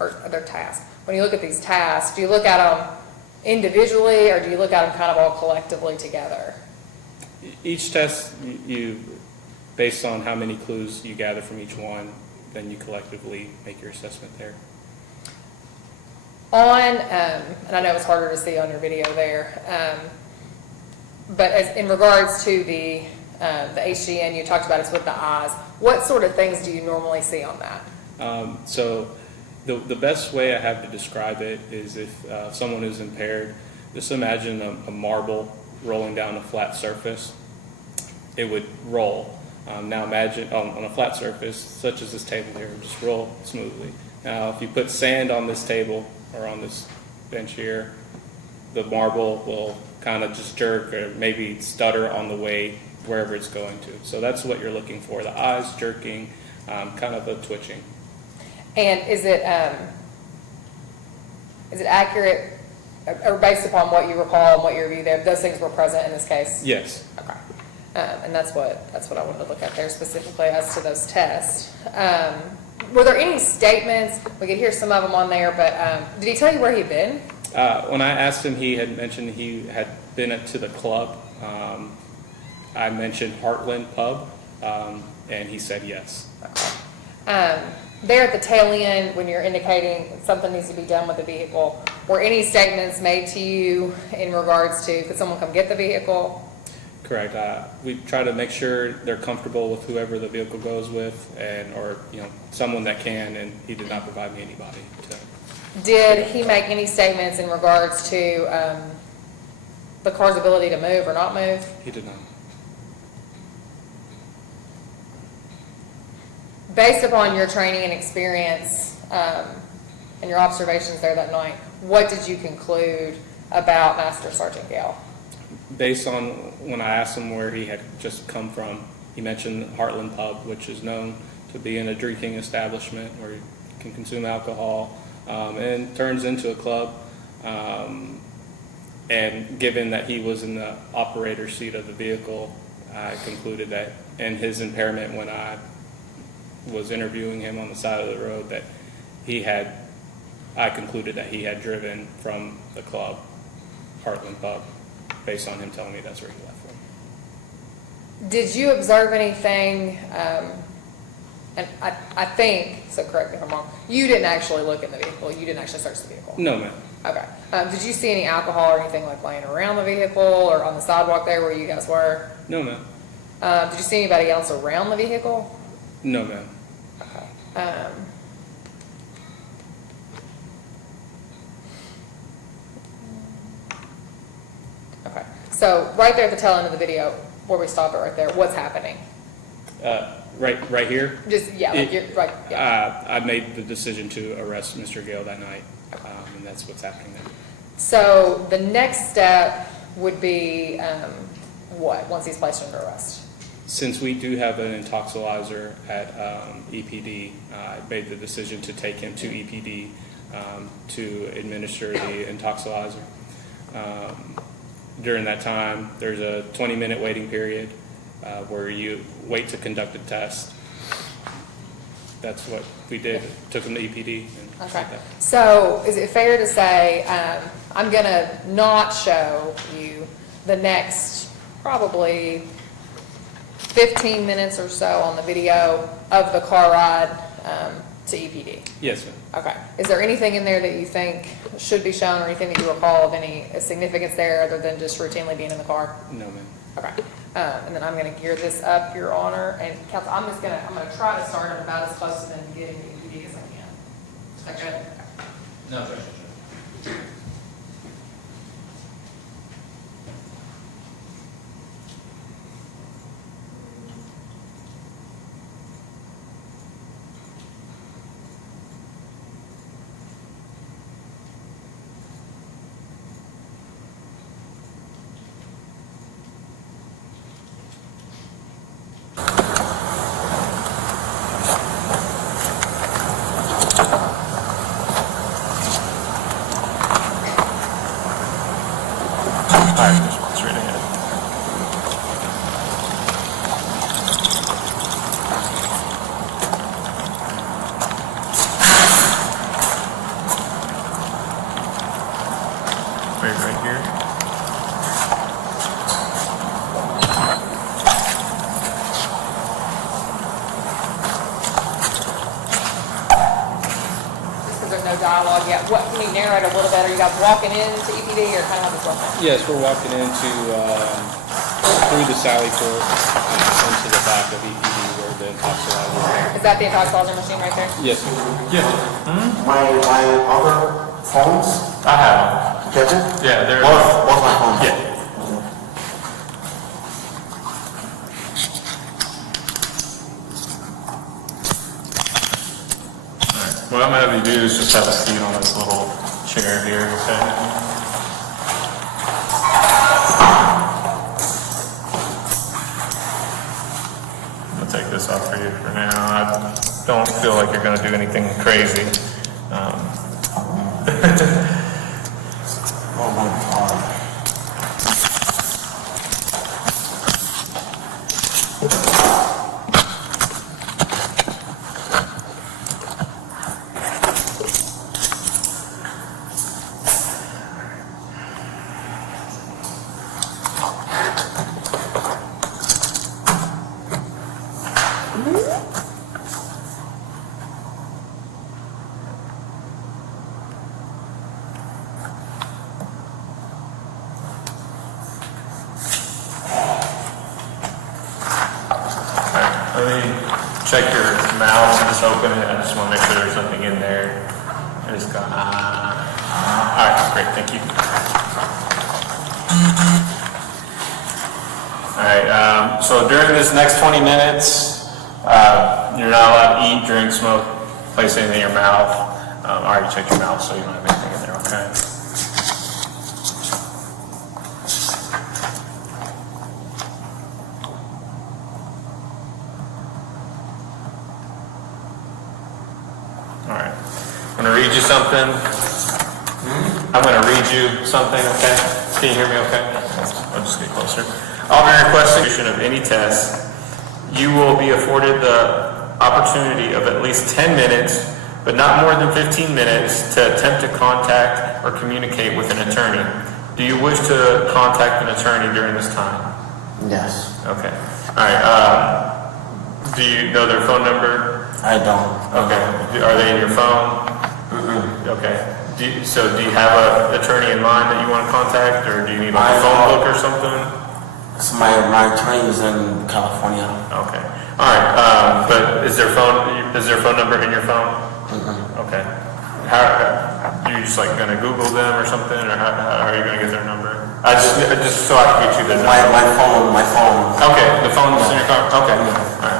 or other tasks, when you look at these tasks, do you look at them individually or do you look at them kind of all collectively together? Each test, you based on how many clues you gather from each one, then you collectively make your assessment there. And I know it's harder to see on your video there, but in regards to the HGN, you talked about it's with the eyes. What sort of things do you normally see on that? So the best way I have to describe it is if someone is impaired, just imagine a marble rolling down a flat surface. It would roll. Now imagine on a flat surface, such as this table here, just roll smoothly. Now if you put sand on this table or on this bench here, the marble will kind of just jerk or maybe stutter on the way wherever it's going to. So that's what you're looking for, the eyes jerking, kind of a twitching. And is it accurate, or based upon what you recall and what you reviewed there, those things were present in this case? Yes. Okay. And that's what I wanted to look at there specifically as to those tests. Were there any statements? We could hear some of them on there, but did he tell you where he'd been? When I asked him, he had mentioned he had been to the club. I mentioned Heartland Pub, and he said yes. Okay. There at the tail end, when you're indicating something needs to be done with the vehicle, were any statements made to you in regards to, could someone come get the vehicle? Correct. We try to make sure they're comfortable with whoever the vehicle goes with, or someone that can. And he did not provide me anybody. Did he make any statements in regards to the car's ability to move or not move? He did not. Based upon your training and experience and your observations there that night, what did you conclude about Master Sergeant Gale? Based on when I asked him where he had just come from, he mentioned Heartland Pub, which is known to be in a drinking establishment where you can consume alcohol, and turns into a club. And given that he was in the operator's seat of the vehicle, I concluded that in his impairment when I was interviewing him on the side of the road, that I concluded that he had driven from the club, Heartland Pub, based on him telling me that's where he left from. Did you observe anything, and I think, so correct me if I'm wrong, you didn't actually look in the vehicle, you didn't actually search the vehicle? No, ma'am. Okay. Did you see any alcohol or anything like laying around the vehicle or on the sidewalk there where you guys were? No, ma'am. Did you see anybody else around the vehicle? No, ma'am. Okay. Okay. So right there at the tail end of the video, where we stopped it right there, what's happening? Right here? Just, yeah, like you're, right, yeah. I made the decision to arrest Mr. Gale that night, and that's what's happening there. So the next step would be what, once he's placed under arrest? Since we do have an intoxilizer at EPD, I made the decision to take him to EPD to administer the intoxilizer. During that time, there's a 20-minute waiting period where you wait to conduct a test. That's what we did. Took him to EPD. And Okay. So is it fair to say I'm going to not show you the next probably 15 minutes or so on the video of the car ride to EPD? Yes, ma'am. Okay. Is there anything in there that you think should be shown or anything that you recall of any significance there other than just routinely being in the car? No, ma'am. Okay. And then I'm going to gear this up, Your Honor. And Counsel, I'm going to try to start about as close to them getting to EPD as I can. Is that good? No, sir. Right here. Just because there's no dialogue yet, what can you narrate a little bit? Are you guys walking into EPD or kind of how this working? Yes, we're walking into through the Sally Port into the back of EPD where the intoxilizer. Is that the intoxilizer machine right there? Yes, Yeah. My other phones, I have them. catch it? Yeah, they're. Both my phones. Yeah. What I'm gonna have you do is just have a seat on this little chair here, okay? I'm gonna take this off for you for now. I don't feel like you're gonna do anything crazy. Oh my God. check your mouth and just open it. I just want to make sure there's nothing in there. And just go, all right, great, thank you. All right, so during this next 20 minutes, you're not allowed to eat, drink, smoke, place anything in your mouth. I already checked your mouth, so you don't have anything in there, okay? All right, I'm gonna read you something. I'm gonna read you something, okay? Can you hear me okay? I'll just get closer. I'll be requesting of any test. You will be afforded the opportunity of at least 10 minutes, but not more than 15 minutes, to attempt to contact or communicate with an attorney. Do you wish to contact an attorney during this time? Yes. Okay. All right. Do you know their phone number? I don't. Okay. Are they in your phone? Okay. Do you have an attorney in mind that you want to contact, or do you need like a phone book or something? So my attorney is in California. Okay. All right. But is their phone number in your phone? Okay. How you just like gonna Google them or something, or how are you gonna get their number? I just so I can get you the number. My phone. Okay. The phone is in your phone. Okay. All right.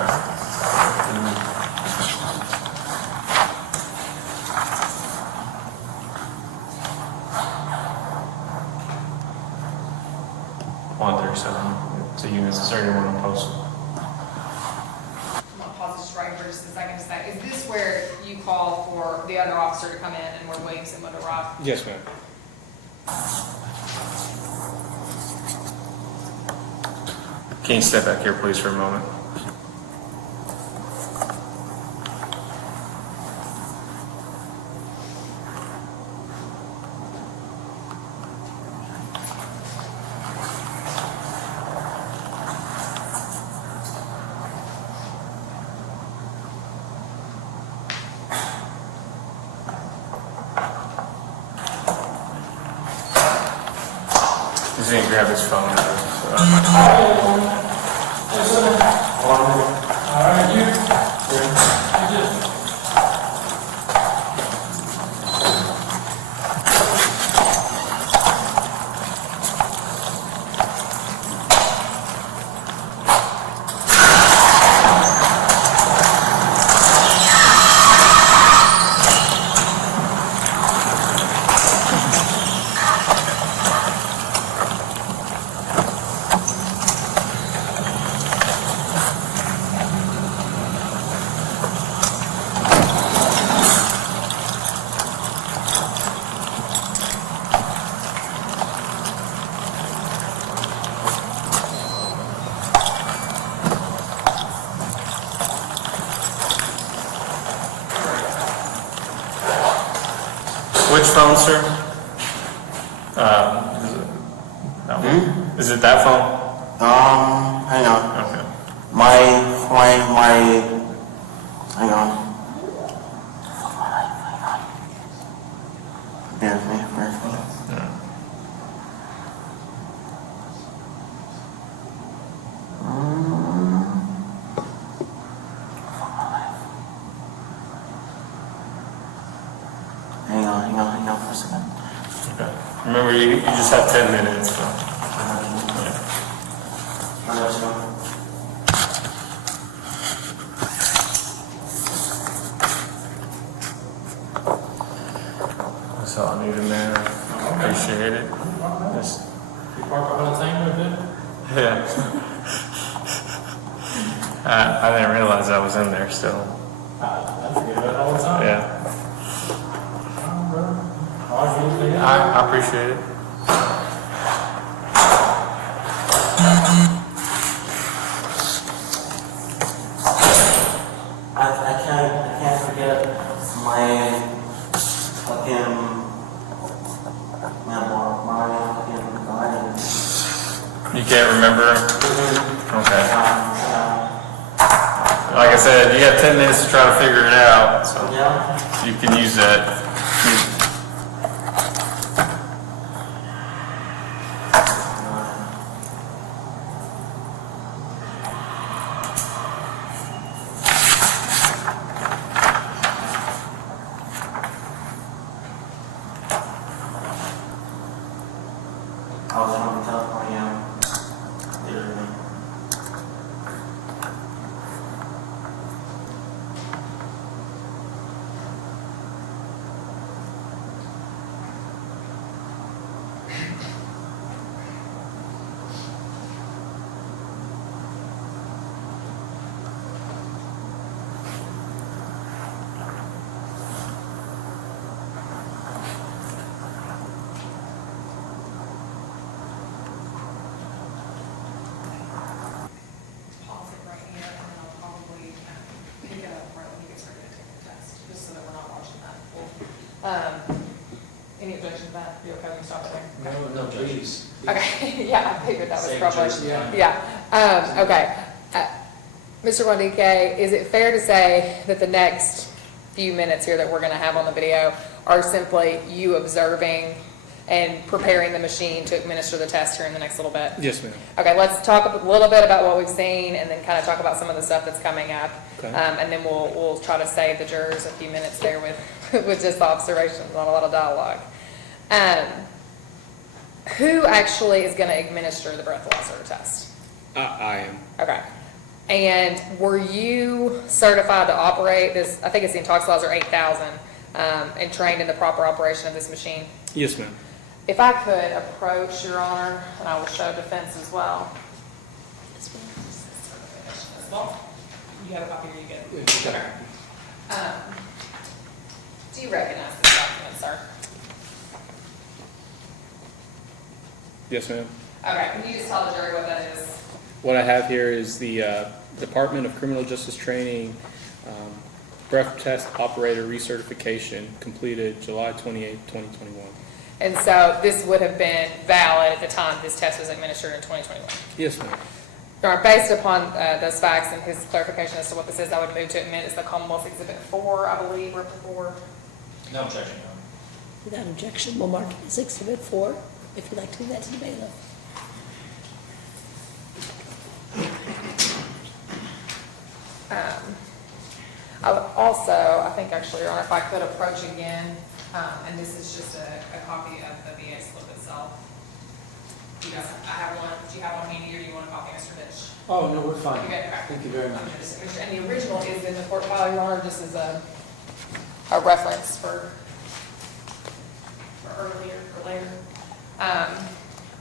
So units, is there anyone on post? I'm gonna pause this right for just a second to say, is this where you call for the other officer to come in and we're waiting for someone to arrive? Yes, ma'am. Can you step back here, please, for a moment? He's gonna grab his phone. Which phone, sir? Is it that one? Is it that phone? Hang on. Okay. Hang on. Bear with me. Yeah. Hang on for a second. Okay. Remember, you just have 10 minutes. So. That's all I needed, man. Appreciate it. You park the whole thing with it? Yeah. I didn't realize I was in there still. I forget about it all the time. Yeah. I appreciate it. I can't forget my fucking You can't remember? Okay. Like I said, you got 10 minutes to try to figure it out, so you can use that. Any objection to that? You okay with me stopping there? Okay. No, please. Okay, yeah, I figured that was Save probably, Jersey time. yeah. Okay. Mr. Wandike, is it fair to say that the next few minutes here that we're gonna have on the video are simply you observing and preparing the machine to administer the test here in the next little bit? Yes, ma'am. Okay, let's talk a little bit about what we've seen and then kind of talk about some of the stuff that's coming up. Okay. And then we'll try to save the jurors a few minutes there with, with just observations, not a lot of dialogue. Who actually is going to administer the breathalyzer test? I am. Okay. And were you certified to operate this, I think it's the Intoxilizer 8000, and trained in the proper operation of this machine? Yes, ma'am. If I could approach, Your Honor, and I will show defense as well. You have a copy here, you get it. Okay. Do you recognize this document, sir? Yes, ma'am. Okay, can you just tell the jury what that is? What I have here is the Department of Criminal Justice Training breath test operator recertification completed July 28, 2021. And so this would have been valid at the time this test was administered in 2021? Yes, ma'am. All right, based upon those facts and his clarification as to what this is, I would move to admit it's the Commonwealth Exhibit 4, I believe, or 4. No objection, Your Honor. Without objection, we'll mark it as Exhibit 4, if you'd like to give that to the bailiff. I would also, I think actually, Your Honor, if I could approach again, and this is just a copy of the VA slip itself. You guys, I have one, do you have one handy, or do you want a copy, Mr. Ditch? Oh, no, we're fine. Okay, okay. Thank you very much. And the original is in the court file, Your Honor, just as a reference for earlier or later.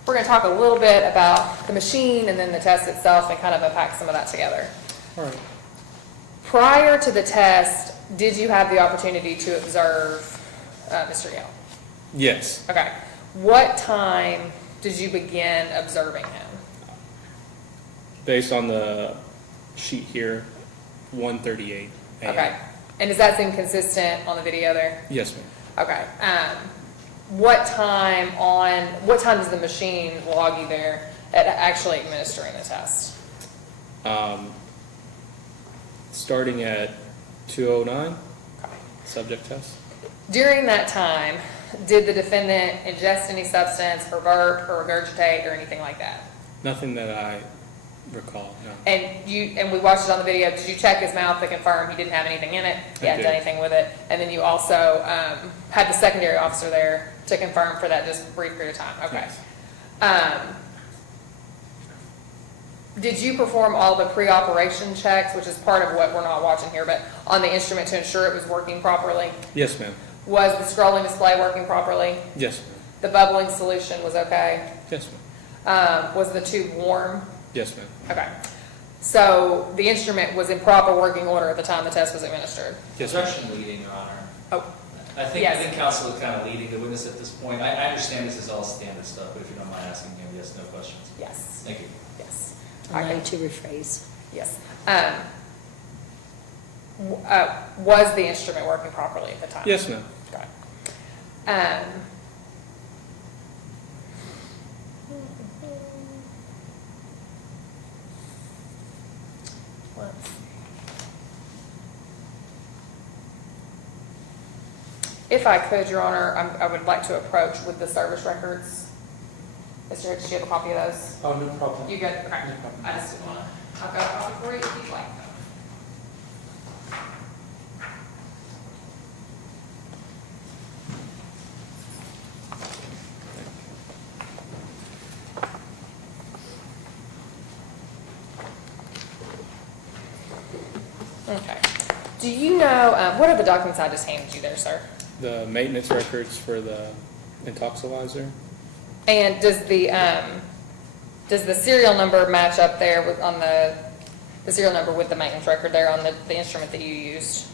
We're going to talk a little bit about the machine and then the test itself and kind of unpack some of that together. All right. Prior to the test, did you have the opportunity to observe Mr. Yale? Yes. Okay. What time did you begin observing him? Based on the sheet here, 1:38 a.m. Okay. And does that seem consistent on the video there? Yes, ma'am. Okay. What time does the machine log you there at actually administering the test? Starting at 2:09, Okay. subject test. During that time, did the defendant ingest any substance or burp or regurgitate or anything like that? Nothing that I recall, no. And we watched it on the video. Did you check his mouth to confirm he didn't have anything in it? He hadn't done anything with it. And then you also had the secondary officer there to confirm for that just brief period of time. Okay. Yes. Did you perform all the pre-operation checks, which is part of what we're not watching here, but on the instrument to ensure it was working properly? Yes, ma'am. Was the scrolling display working properly? Yes, ma'am. The bubbling solution was okay? Yes, ma'am. Was the tube warm? Yes, ma'am. Okay. So the instrument was in proper working order at the time the test was administered? Yes, ma'am. Objection leading, Your Honor. Oh. I think Yes. counsel is kind of leading the witness at this point. I understand this is all standard stuff, but if you don't mind asking him, yes, no questions. Yes. Thank you. Yes. Allow you to rephrase. Yes. Was the instrument working properly at the time? Yes, ma'am. Okay. If I could, Your Honor, I would like to approach with the service records. Mr. Hicks, do you have a copy of those? Oh, no problem. You good? Okay. No problem. I just didn't want to, I've got a copy for you if you'd like. Okay. Do you know, what are the documents I just handed you there, sir? The maintenance records for the Intoxilizer. And does the serial number match up there with, on the serial number with the maintenance record there on the instrument that you used?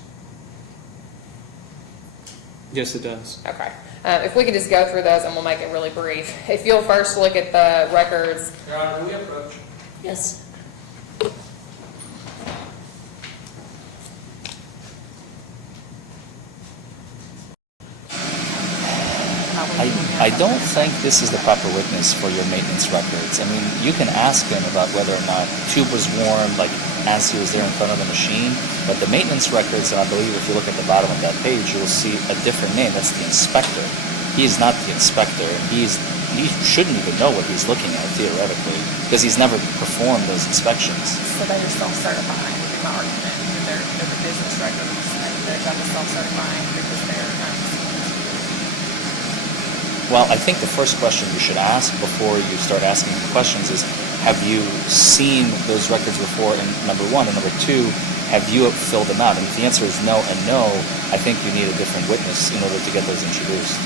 Yes, it does. Okay. If we could just go through those and we'll make it really brief. If you'll first look at the records. Your Honor, we approach. Yes. I don't think this is the proper witness for your maintenance records. I mean, you can ask him about whether or not tube was warm, like as he was there in front of the machine, but the maintenance records, and I believe if you look at the bottom of that page, you'll see a different name. That's the inspector. He is not the inspector. He shouldn't even know what he's looking at, theoretically, because he's never performed those inspections. So they are self-certifying, would be my argument, that they're the business records, and they've got the self-certifying because they're, Well, I think the first question you should ask before you start asking questions is, have you seen those records before, and number one, and number two, have you filled them out? And if the answer is no and no, I think you need a different witness in order to get those introduced.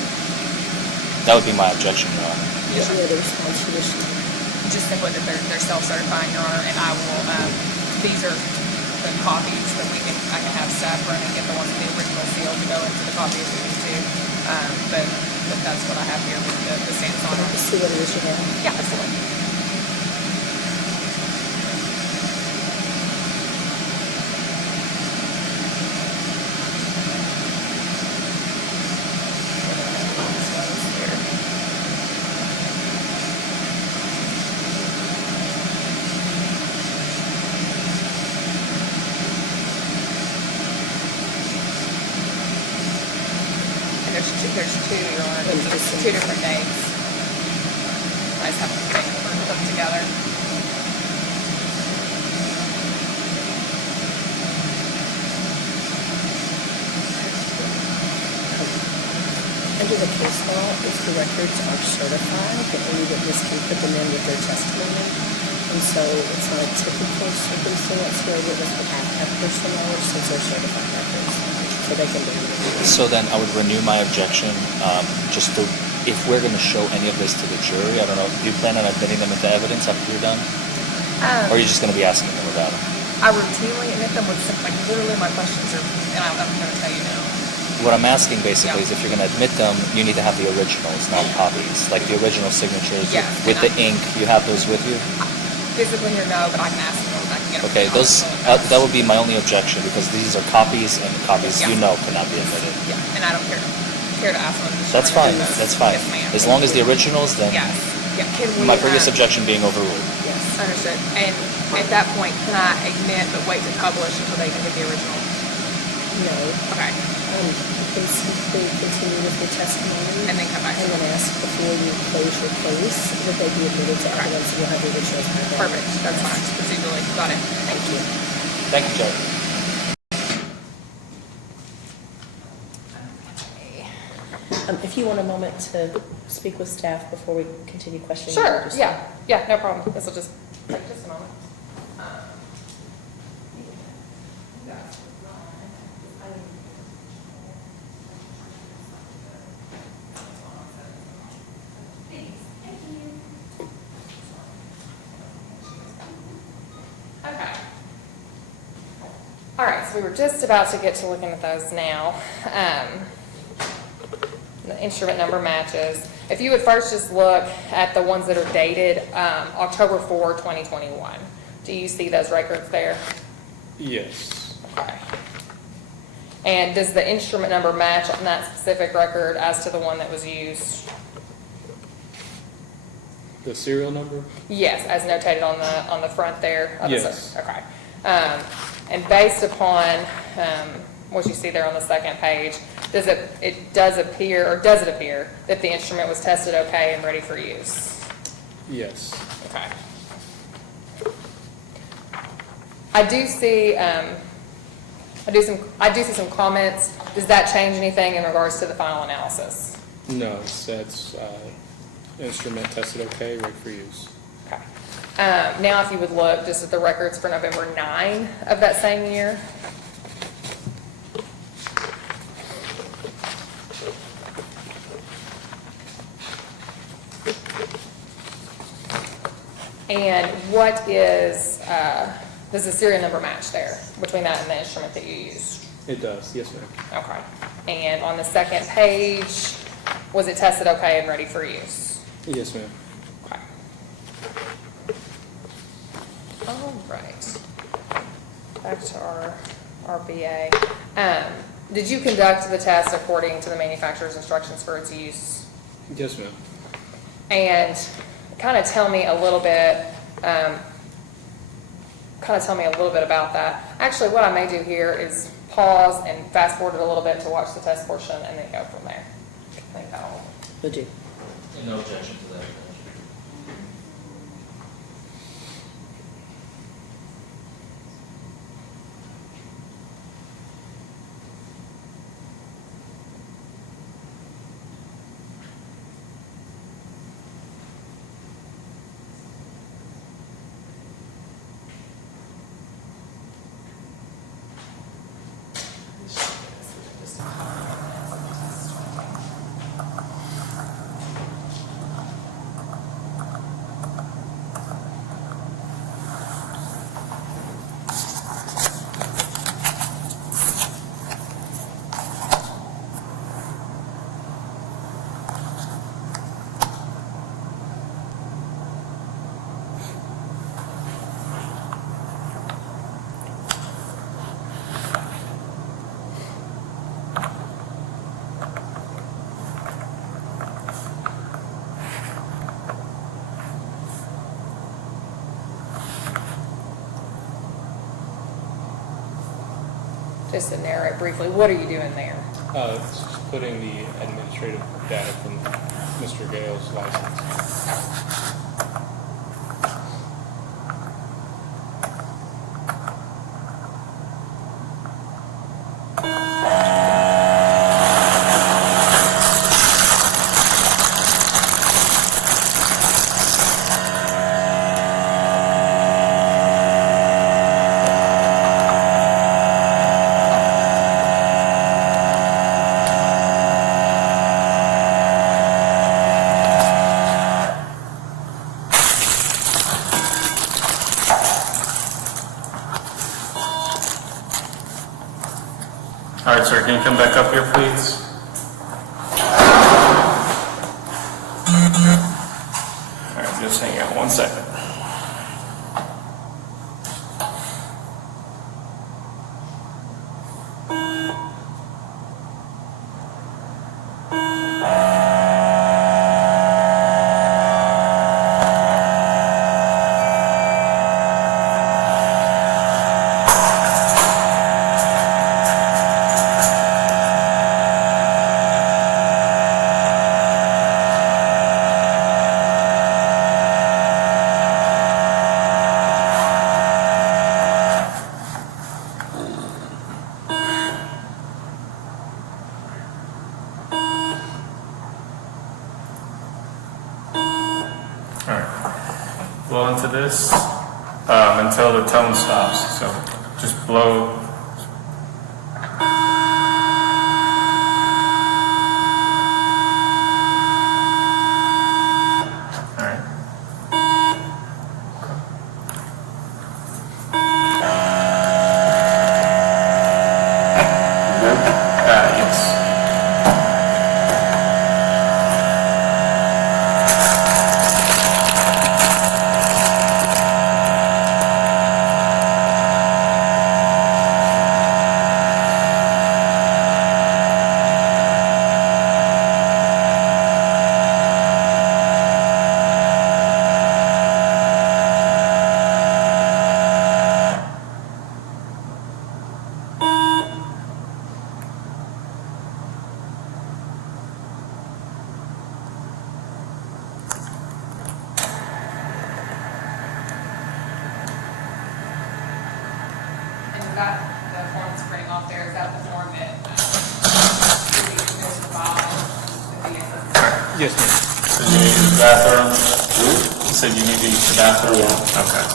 That would be my objection, Your Honor. Is there the response to this? just simply that they're self-certifying, Your Honor, and I will, these are the copies that I can have staff run and get the ones with the original seal to go into the copy if we need to. But that's what I have here with the stamps on it. See what it is you have? Yeah, absolutely. There's two, Your Honor. There's two different dates. I just have to put them together. Under the case law, if the records are certified, then any witness can put them in with their testimony. And so it's not a typical circumstance where a witness would have to have personal knowledge since they're certified records. So they can do it. So then I would renew my objection, if we're going to show any of this to the jury, I don't know, do you plan on admitting them into evidence after you're done? Or are you just going to be asking them about them? I routinely admit them with like literally my questions are, and I'm going to tell you now. What I'm asking basically is if you're going to admit them, you need to have the originals, not copies, like the original signatures Yes, with the ink. You have those with you? Physically or no, but I can ask them if I can get them. Okay, those that would be my only objection because these are copies and copies you know cannot be admitted. Yeah, and I don't care to ask them. That's fine. That's fine. Yes, ma'am. As long as the originals, then Yes. Yeah. Can we, my previous objection being overruled. Yes, understood. And at that point, can I admit but wait to publish until they can get the original? No. Okay. You can simply continue with your testimony. And then come back. And then ask before you close your case that they be admitted to evidence and you'll have the originals by then. Perfect. That's fine. Procedurally. Got it. Thank you. Thank you, Judge. If you want a moment to speak with staff before we continue questioning. Sure. just- Yeah. Yeah. No problem. This will just take just a moment. Okay. All right, so we were just about to get to looking at those now. The instrument number matches. If you would first just look at the ones that are dated October 4, 2021. Do you see those records there? Yes. Okay. And does the instrument number match on that specific record as to the one that was used? The serial number? Yes, as notated on the front there. Of Yes. Okay. And based upon what you see there on the second page, does it appear that the instrument was tested okay and ready for use? Yes. Okay. I do see some comments. Does that change anything in regards to the final analysis? No, it says instrument tested okay, ready for use. Okay. Now if you would look just at the records for November 9 of that same year. And what does the serial number match there between that and the instrument that you used? It does, yes ma'am. Okay. And on the second page, was it tested okay and ready for use? Yes ma'am. Okay. All right. Back to our BA. Did you conduct the test according to the manufacturer's instructions for its use? Yes, ma'am. And kind of tell me a little bit, about that. Actually, what I may do here is pause and fast forward it a little bit to watch the test portion and then go from there. I think that'll. Would you? No objection to that. Just to narrate briefly, what are you doing there? It's just putting the administrative data from Mr. Gale's license. All right, sir, can you come back up here, please? All right, just hang out 1 second. Blow into this until the tone stops. So just blow. All right. Yes. Is that the form that's printing off there? Is that the form that goes to file with the Yes, ma'am. So you need to use the bathroom? You said you need to use the bathroom? Yeah. Okay.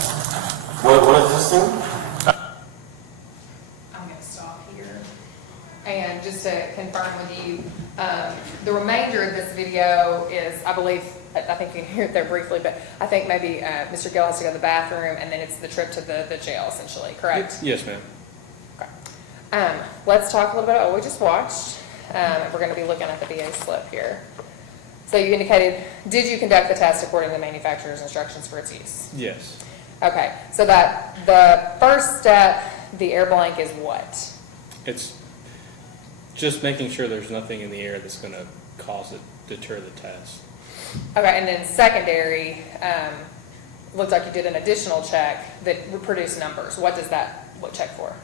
What is this thing? I'm going to stop here. And just to confirm with you, the remainder of this video is, I believe, I think you can hear it there briefly, but I think maybe Mr. Gill has to go to the bathroom, and then it's the trip to the jail, essentially, correct? Yes, ma'am. Okay. Let's talk a little bit about what we just watched. And we're going to be looking at the VA slip here. So you indicated, did you conduct the test according to the manufacturer's instructions for its use? Yes. Okay, so that the first step, the air blank is what? It's just making sure there's nothing in the air that's going to cause it, deter the test. Okay, and then secondary, looked like you did an additional check that would produce numbers. What does that check for?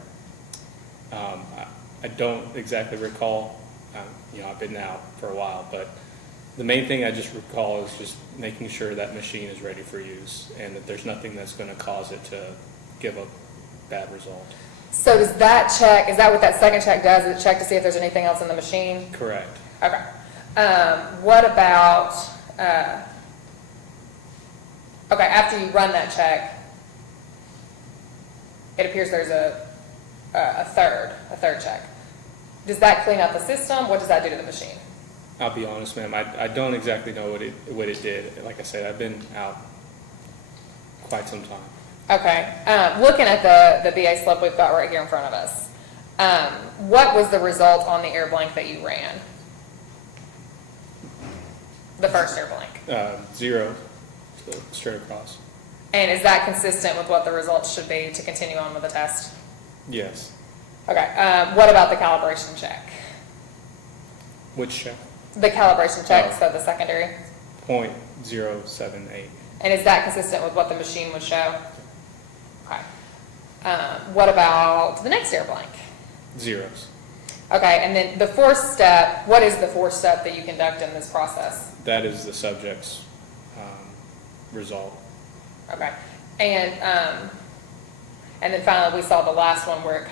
I don't exactly recall. I've been out for a while, but the main thing I just recall is just making sure that machine is ready for use and that there's nothing that's going to cause it to give a bad result. So does that check, is that what that second check does? Is it check to see if there's anything else in the machine? Correct. Okay. What about, okay, after you run that check, it appears there's a third check. Does that clean out the system? What does that do to the machine? I'll be honest, ma'am. I don't exactly know what it did. Like I said, I've been out quite some time. Okay. Looking at the BA slip we've got right here in front of us, what was the result on the air blank that you ran? The first air blank. 0, so straight across. And is that consistent with what the results should be to continue on with the test? Yes. Okay. What about the calibration check? Which check? The calibration check, Oh. so the secondary. 0.078. And is that consistent with what the machine would show? Okay. What about the next air blank? 0s. Okay, and then the fourth step, what is the fourth step that you conduct in this process? That is the subject's result. Okay. And then finally, we saw the last one where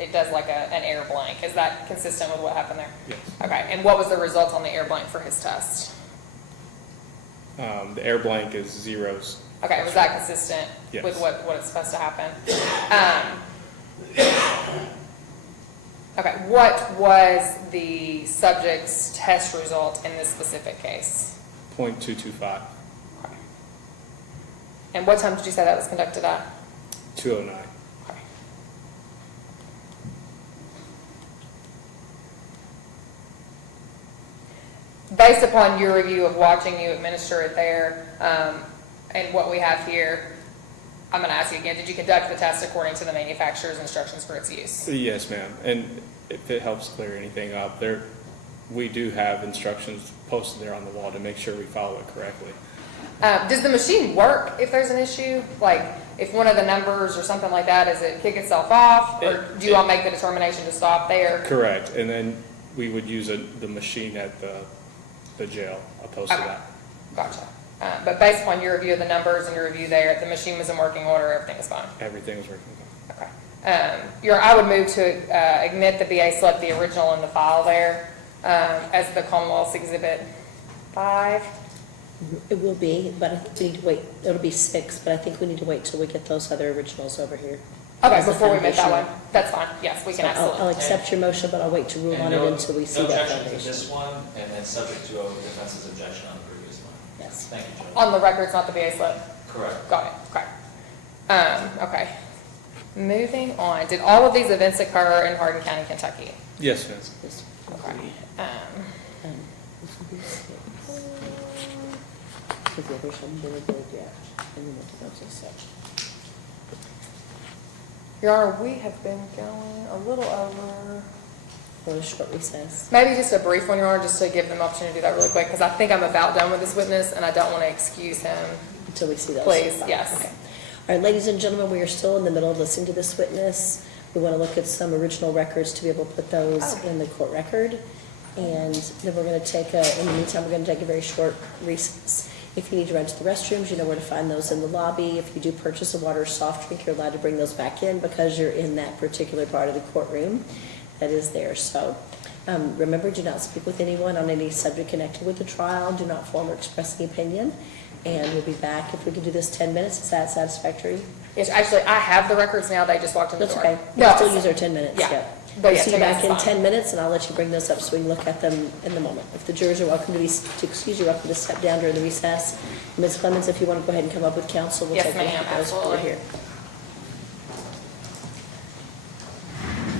it does like an air blank. Is that consistent with what happened there? Yes. Okay. And what was the result on the air blank for his test? The air blank is 0s. Okay. Was that consistent Yes. with what it's supposed to happen? Okay. What was the subject's test result in this specific case? 0.225. Okay. And what time did you say that was conducted at? 209. Okay. Based upon your review of watching you administer it there, and what we have here, I'm going to ask you again, did you conduct the test according to the manufacturer's instructions for its use? Yes, ma'am. And if it helps clear anything up, we do have instructions posted there on the wall to make sure we follow it correctly. Does the machine work if there's an issue? Like if one of the numbers or something like that, does it kick itself off? Or do you all make the determination to stop there? Correct. And then we would use the machine at the jail opposed to that. Gotcha. But based upon your review of the numbers and your review there, the machine was in working order, everything was fine? Everything was working fine. Okay. I would move to admit the BA slip, the original in the file there, as the Commonwealth's Exhibit 5. It will be, but I think we need to wait. It'll be 6, but I think we need to wait till we get those other originals over here. Okay, As the before we make that foundation. one. That's fine. Yes, we can So absolutely. I'll accept your motion, but I'll wait to rule on it until we see that No objection to foundation. this one, and then subject to a defense's objection on the previous one. Yes. Thank you, Judge. On the records, not the BA slip? Correct. Got it. Okay. Okay. Moving on. Did all of these events occur in Hardin County, Kentucky? Yes, ma'am. Okay. This will be 6. Because the others haven't been good yet. And we want to go to 6. Your Honor, we have been going a little over. For a short recess. Maybe just a brief one, Your Honor, just to give them an opportunity to do that really quick, because I think I'm about done with this witness, and I don't want to excuse him. Until we see those. Please, yes. Okay. All right, ladies and gentlemen, we are still in the middle of listening to this witness. We want to look at some original records to be able to put those in the court record. And then we're going to take in the meantime, we're going to take a very short recess. If you need to run to the restrooms, you know where to find those in the lobby. If you do purchase a water or soft drink, you're allowed to bring those back in because you're in that particular part of the courtroom that is there. So remember, do not speak with anyone on any subject connected with the trial. Do not form or express any opinion. And we'll be back if we can do this 10 minutes. Is that satisfactory? Yes, actually, I have the records now. They just walked in the That's door. okay. We'll still use our 10 minutes. Yeah. Yep. But We'll yeah, see you 10 back in minutes is 10 minutes, and I'll let you bring those up so we can look at them in the moment. If the jurors are welcome to excuse you, welcome to step down during the recess. Ms. Clemens, if you want to go ahead and come up with counsel, we'll Yes, take a look ma'am, at those over absolutely. here.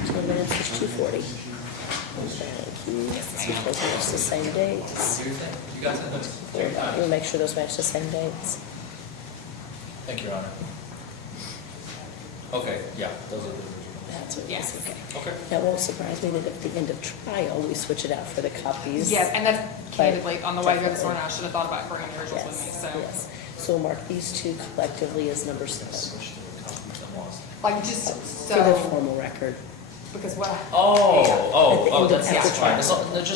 10 minutes is 2:40. Thank you. See if those match the same dates. You got 10 minutes. Take your time. We'll make sure those match the same dates. Thank you, Your Honor. Okay, yeah, those are the originals. That's what it Yes. is, okay. Okay. That won't surprise me that at the end of trial, we switch it out for the copies. Yes, and that's candidly, on the way to go this Definitely. morning, I should have thought about bringing the originals with me, Yes, so. yes. So we'll mark these two collectively as number 7 Like, just for the so, formal record. because what I. At the end of That's the fine. trial. As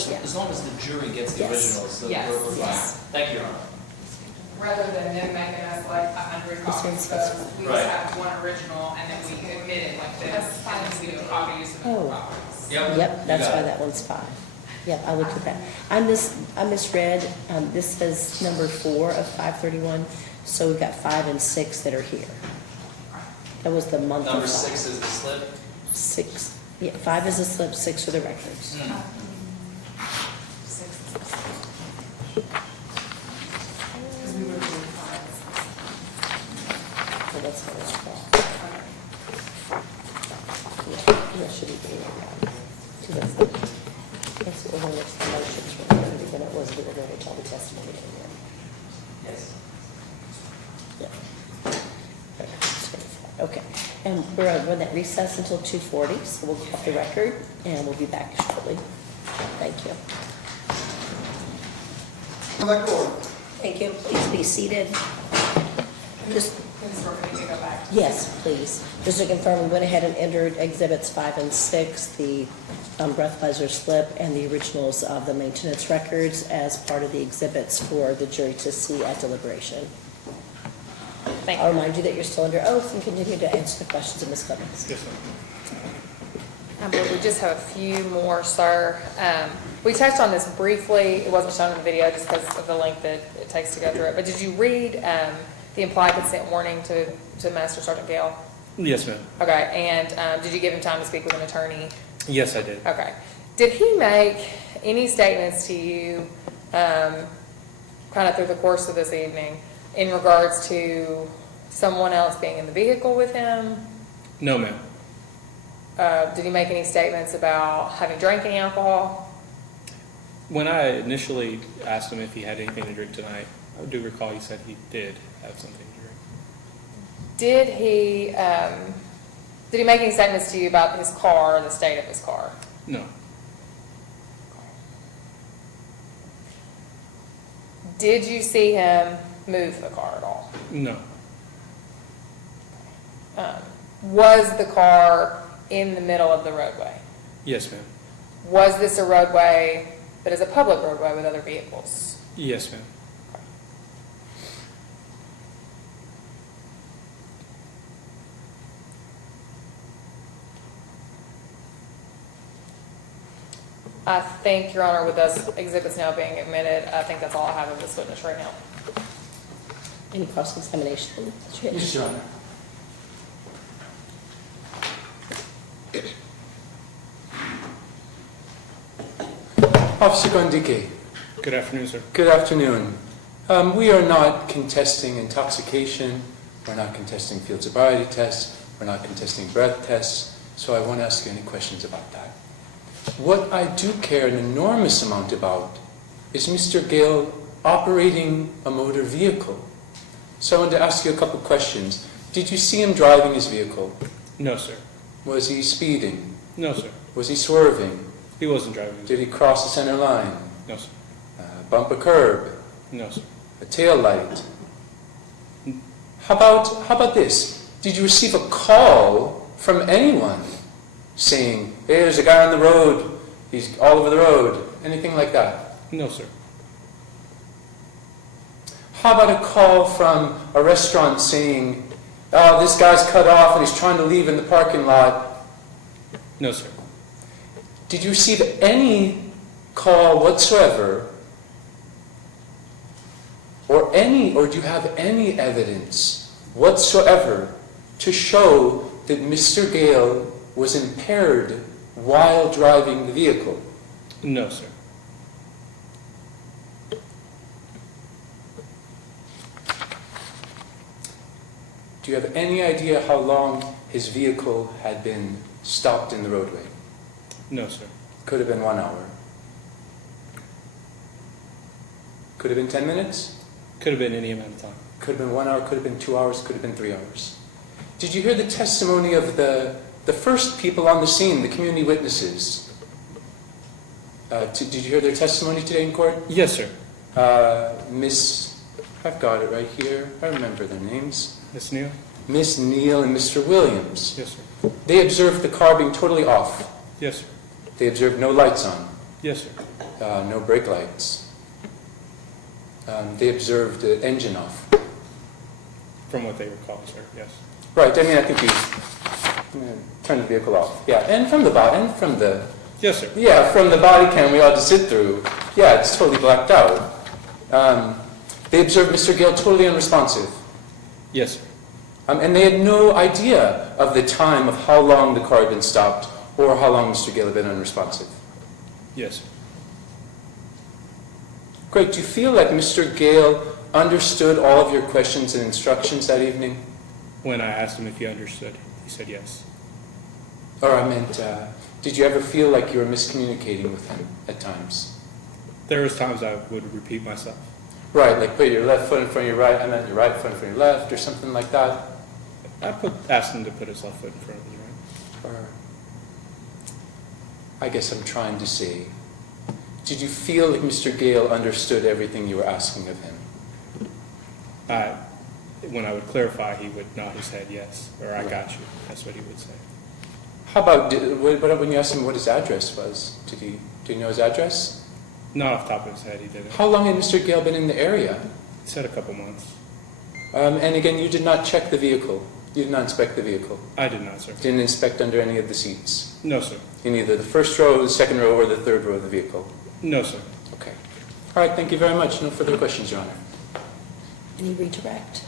Yeah. long as the jury gets the Yes. originals, then Yes. we're fine. Yes. Thank you, Your Honor. Rather than them making us like 100 copies, so we Right. just have one original and then we admit it like this, and then we do a copy use of the Oh. copies. Yep, that's why that one's 5. Yep, I looked at that. I misread, this says number 4 of 531, so we've got 5 and 6 that are here. That was the month of Number 5. 6 is the slip. 6, yeah, 5 is a slip, 6 are the records. Because we were doing five. So that's how it's called. Yeah, that should be being around. That's the one that's the motions from the other than it was the other which all the testimony came in. Yes. Yeah. Okay, and we're on that recess until 2:40, so we'll get off the record, and we'll be back shortly. Thank you. Thank you, please be seated. Just, Because we're going to go back. yes, please. Just to confirm, we went ahead and entered exhibits 5 and 6, the breathalyzer slip and the originals of the maintenance records as part of the exhibits for the jury to see at deliberation. Thank I'll you. remind you that you're still under oath and continue to answer the questions of Ms. Clemens. Yes, sir. But we just have a few more, sir. We touched on this briefly. It wasn't shown in the video just because of the length that it takes to go through it. But did you read the implied consent warning to Master Sergeant Gale? Yes, ma'am. Okay, and did you give him time to speak with an attorney? Yes, I did. Okay. Did he make any statements to you kind of through the course of this evening in regards to someone else being in the vehicle with him? No, ma'am. Did he make any statements about having drank any alcohol? When I initially asked him if he had anything to drink tonight, I do recall he said he did have something to drink. Did he make any statements to you about his car or the state of his car? No. Did you see him move the car at all? No. Was the car in the middle of the roadway? Yes, ma'am. Was this a roadway that is a public roadway with other vehicles? Yes, ma'am. I think, Your Honor, with those exhibits now being admitted, I think that's all I have of this witness right now. Any cross-examination? Yes, Your Honor. Officer Gondike. Good afternoon, sir. Good afternoon. We are not contesting intoxication. We're not contesting field sobriety tests. We're not contesting breath tests. So I won't ask you any questions about that. What I do care an enormous amount about is Mr. Gale operating a motor vehicle. So I wanted to ask you a couple questions. Did you see him driving his vehicle? No, sir. Was he speeding? No, sir. Was he swerving? He wasn't driving. Did he cross the center line? No, sir. Bump a curb? No, sir. A tail light? How about this? Did you receive a call from anyone saying, hey, there's a guy on the road, he's all over the road, anything like that? No, sir. How about a call from a restaurant saying, oh, this guy's cut off and he's trying to leave in the parking lot? No, sir. Did you receive any call whatsoever, or do you have any evidence whatsoever to show that Mr. Gale was impaired while driving the vehicle? No, sir. Do you have any idea how long his vehicle had been stopped in the roadway? No, sir. Could have been 1 hour. Could have been 10 minutes. Could have been any amount of time. Could have been 1 hour, could have been 2 hours, could have been 3 hours. Did you hear the testimony of the The first people on the scene, the community witnesses, did you hear their testimony today in court? Yes, sir. I've got it right here. I remember their names. Miss Neal? Miss Neal and Mr. Williams. Yes, sir. They observed the car being totally off. Yes, sir. They observed no lights on, Yes, sir. no brake lights. They observed the engine off. From what they recall, sir, yes. Right, I mean, I think you turned the vehicle off. Yeah, and from the bottom, from the... Yes, sir. Yeah, from the body cam we all just sit through. Yeah, it's totally blacked out. They observed Mr. Gale totally unresponsive. Yes, sir. And they had no idea of the time of how long the car had been stopped or how long Mr. Gale had been unresponsive. Yes, sir. Great. Do you feel like Mr. Gale understood all of your questions and instructions that evening? When I asked him if he understood, he said yes. Or I meant, did you ever feel like you were miscommunicating with him at times? There was times I would repeat myself. Right, like put your left foot in front of your right, I meant your right foot in front of your left, or something like that? Asked him to put his left foot in front of his right. Or, I guess I'm trying to say, did you feel like Mr. Gale understood everything you were asking of him? When I would clarify, he would nod his head yes, or I got you. That's what he would say. How about, when you asked him what his address was, did he know his address? Not off the top of his head, he didn't. How long had Mr. Gale been in the area? He said a couple months. And again, you did not check the vehicle. You did not inspect the vehicle. I did not, sir. Didn't inspect under any of the seats. No, sir. In either the first row, the second row, or the third row of the vehicle. No, sir. Okay. All right, thank you very much. No further questions, Your Honor. Any redirect?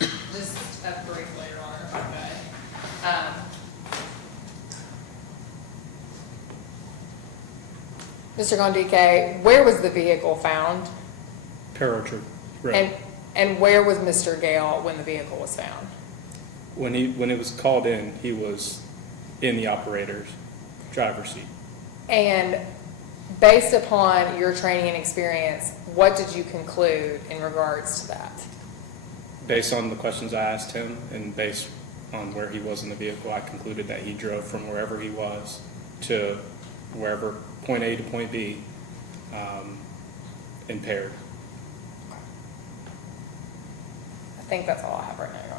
Just briefly, Your Honor, if I may. Mr. Gondike, where was the vehicle found? Pear Orchard Road. And where was Mr. Gale when the vehicle was found? When it was called in, he was in the operator's driver's seat. And based upon your training and experience, what did you conclude in regards to that? Based on the questions I asked him and based on where he was in the vehicle, I concluded that he drove from wherever he was to wherever, point A to point B, impaired. I think that's all I have right now, Your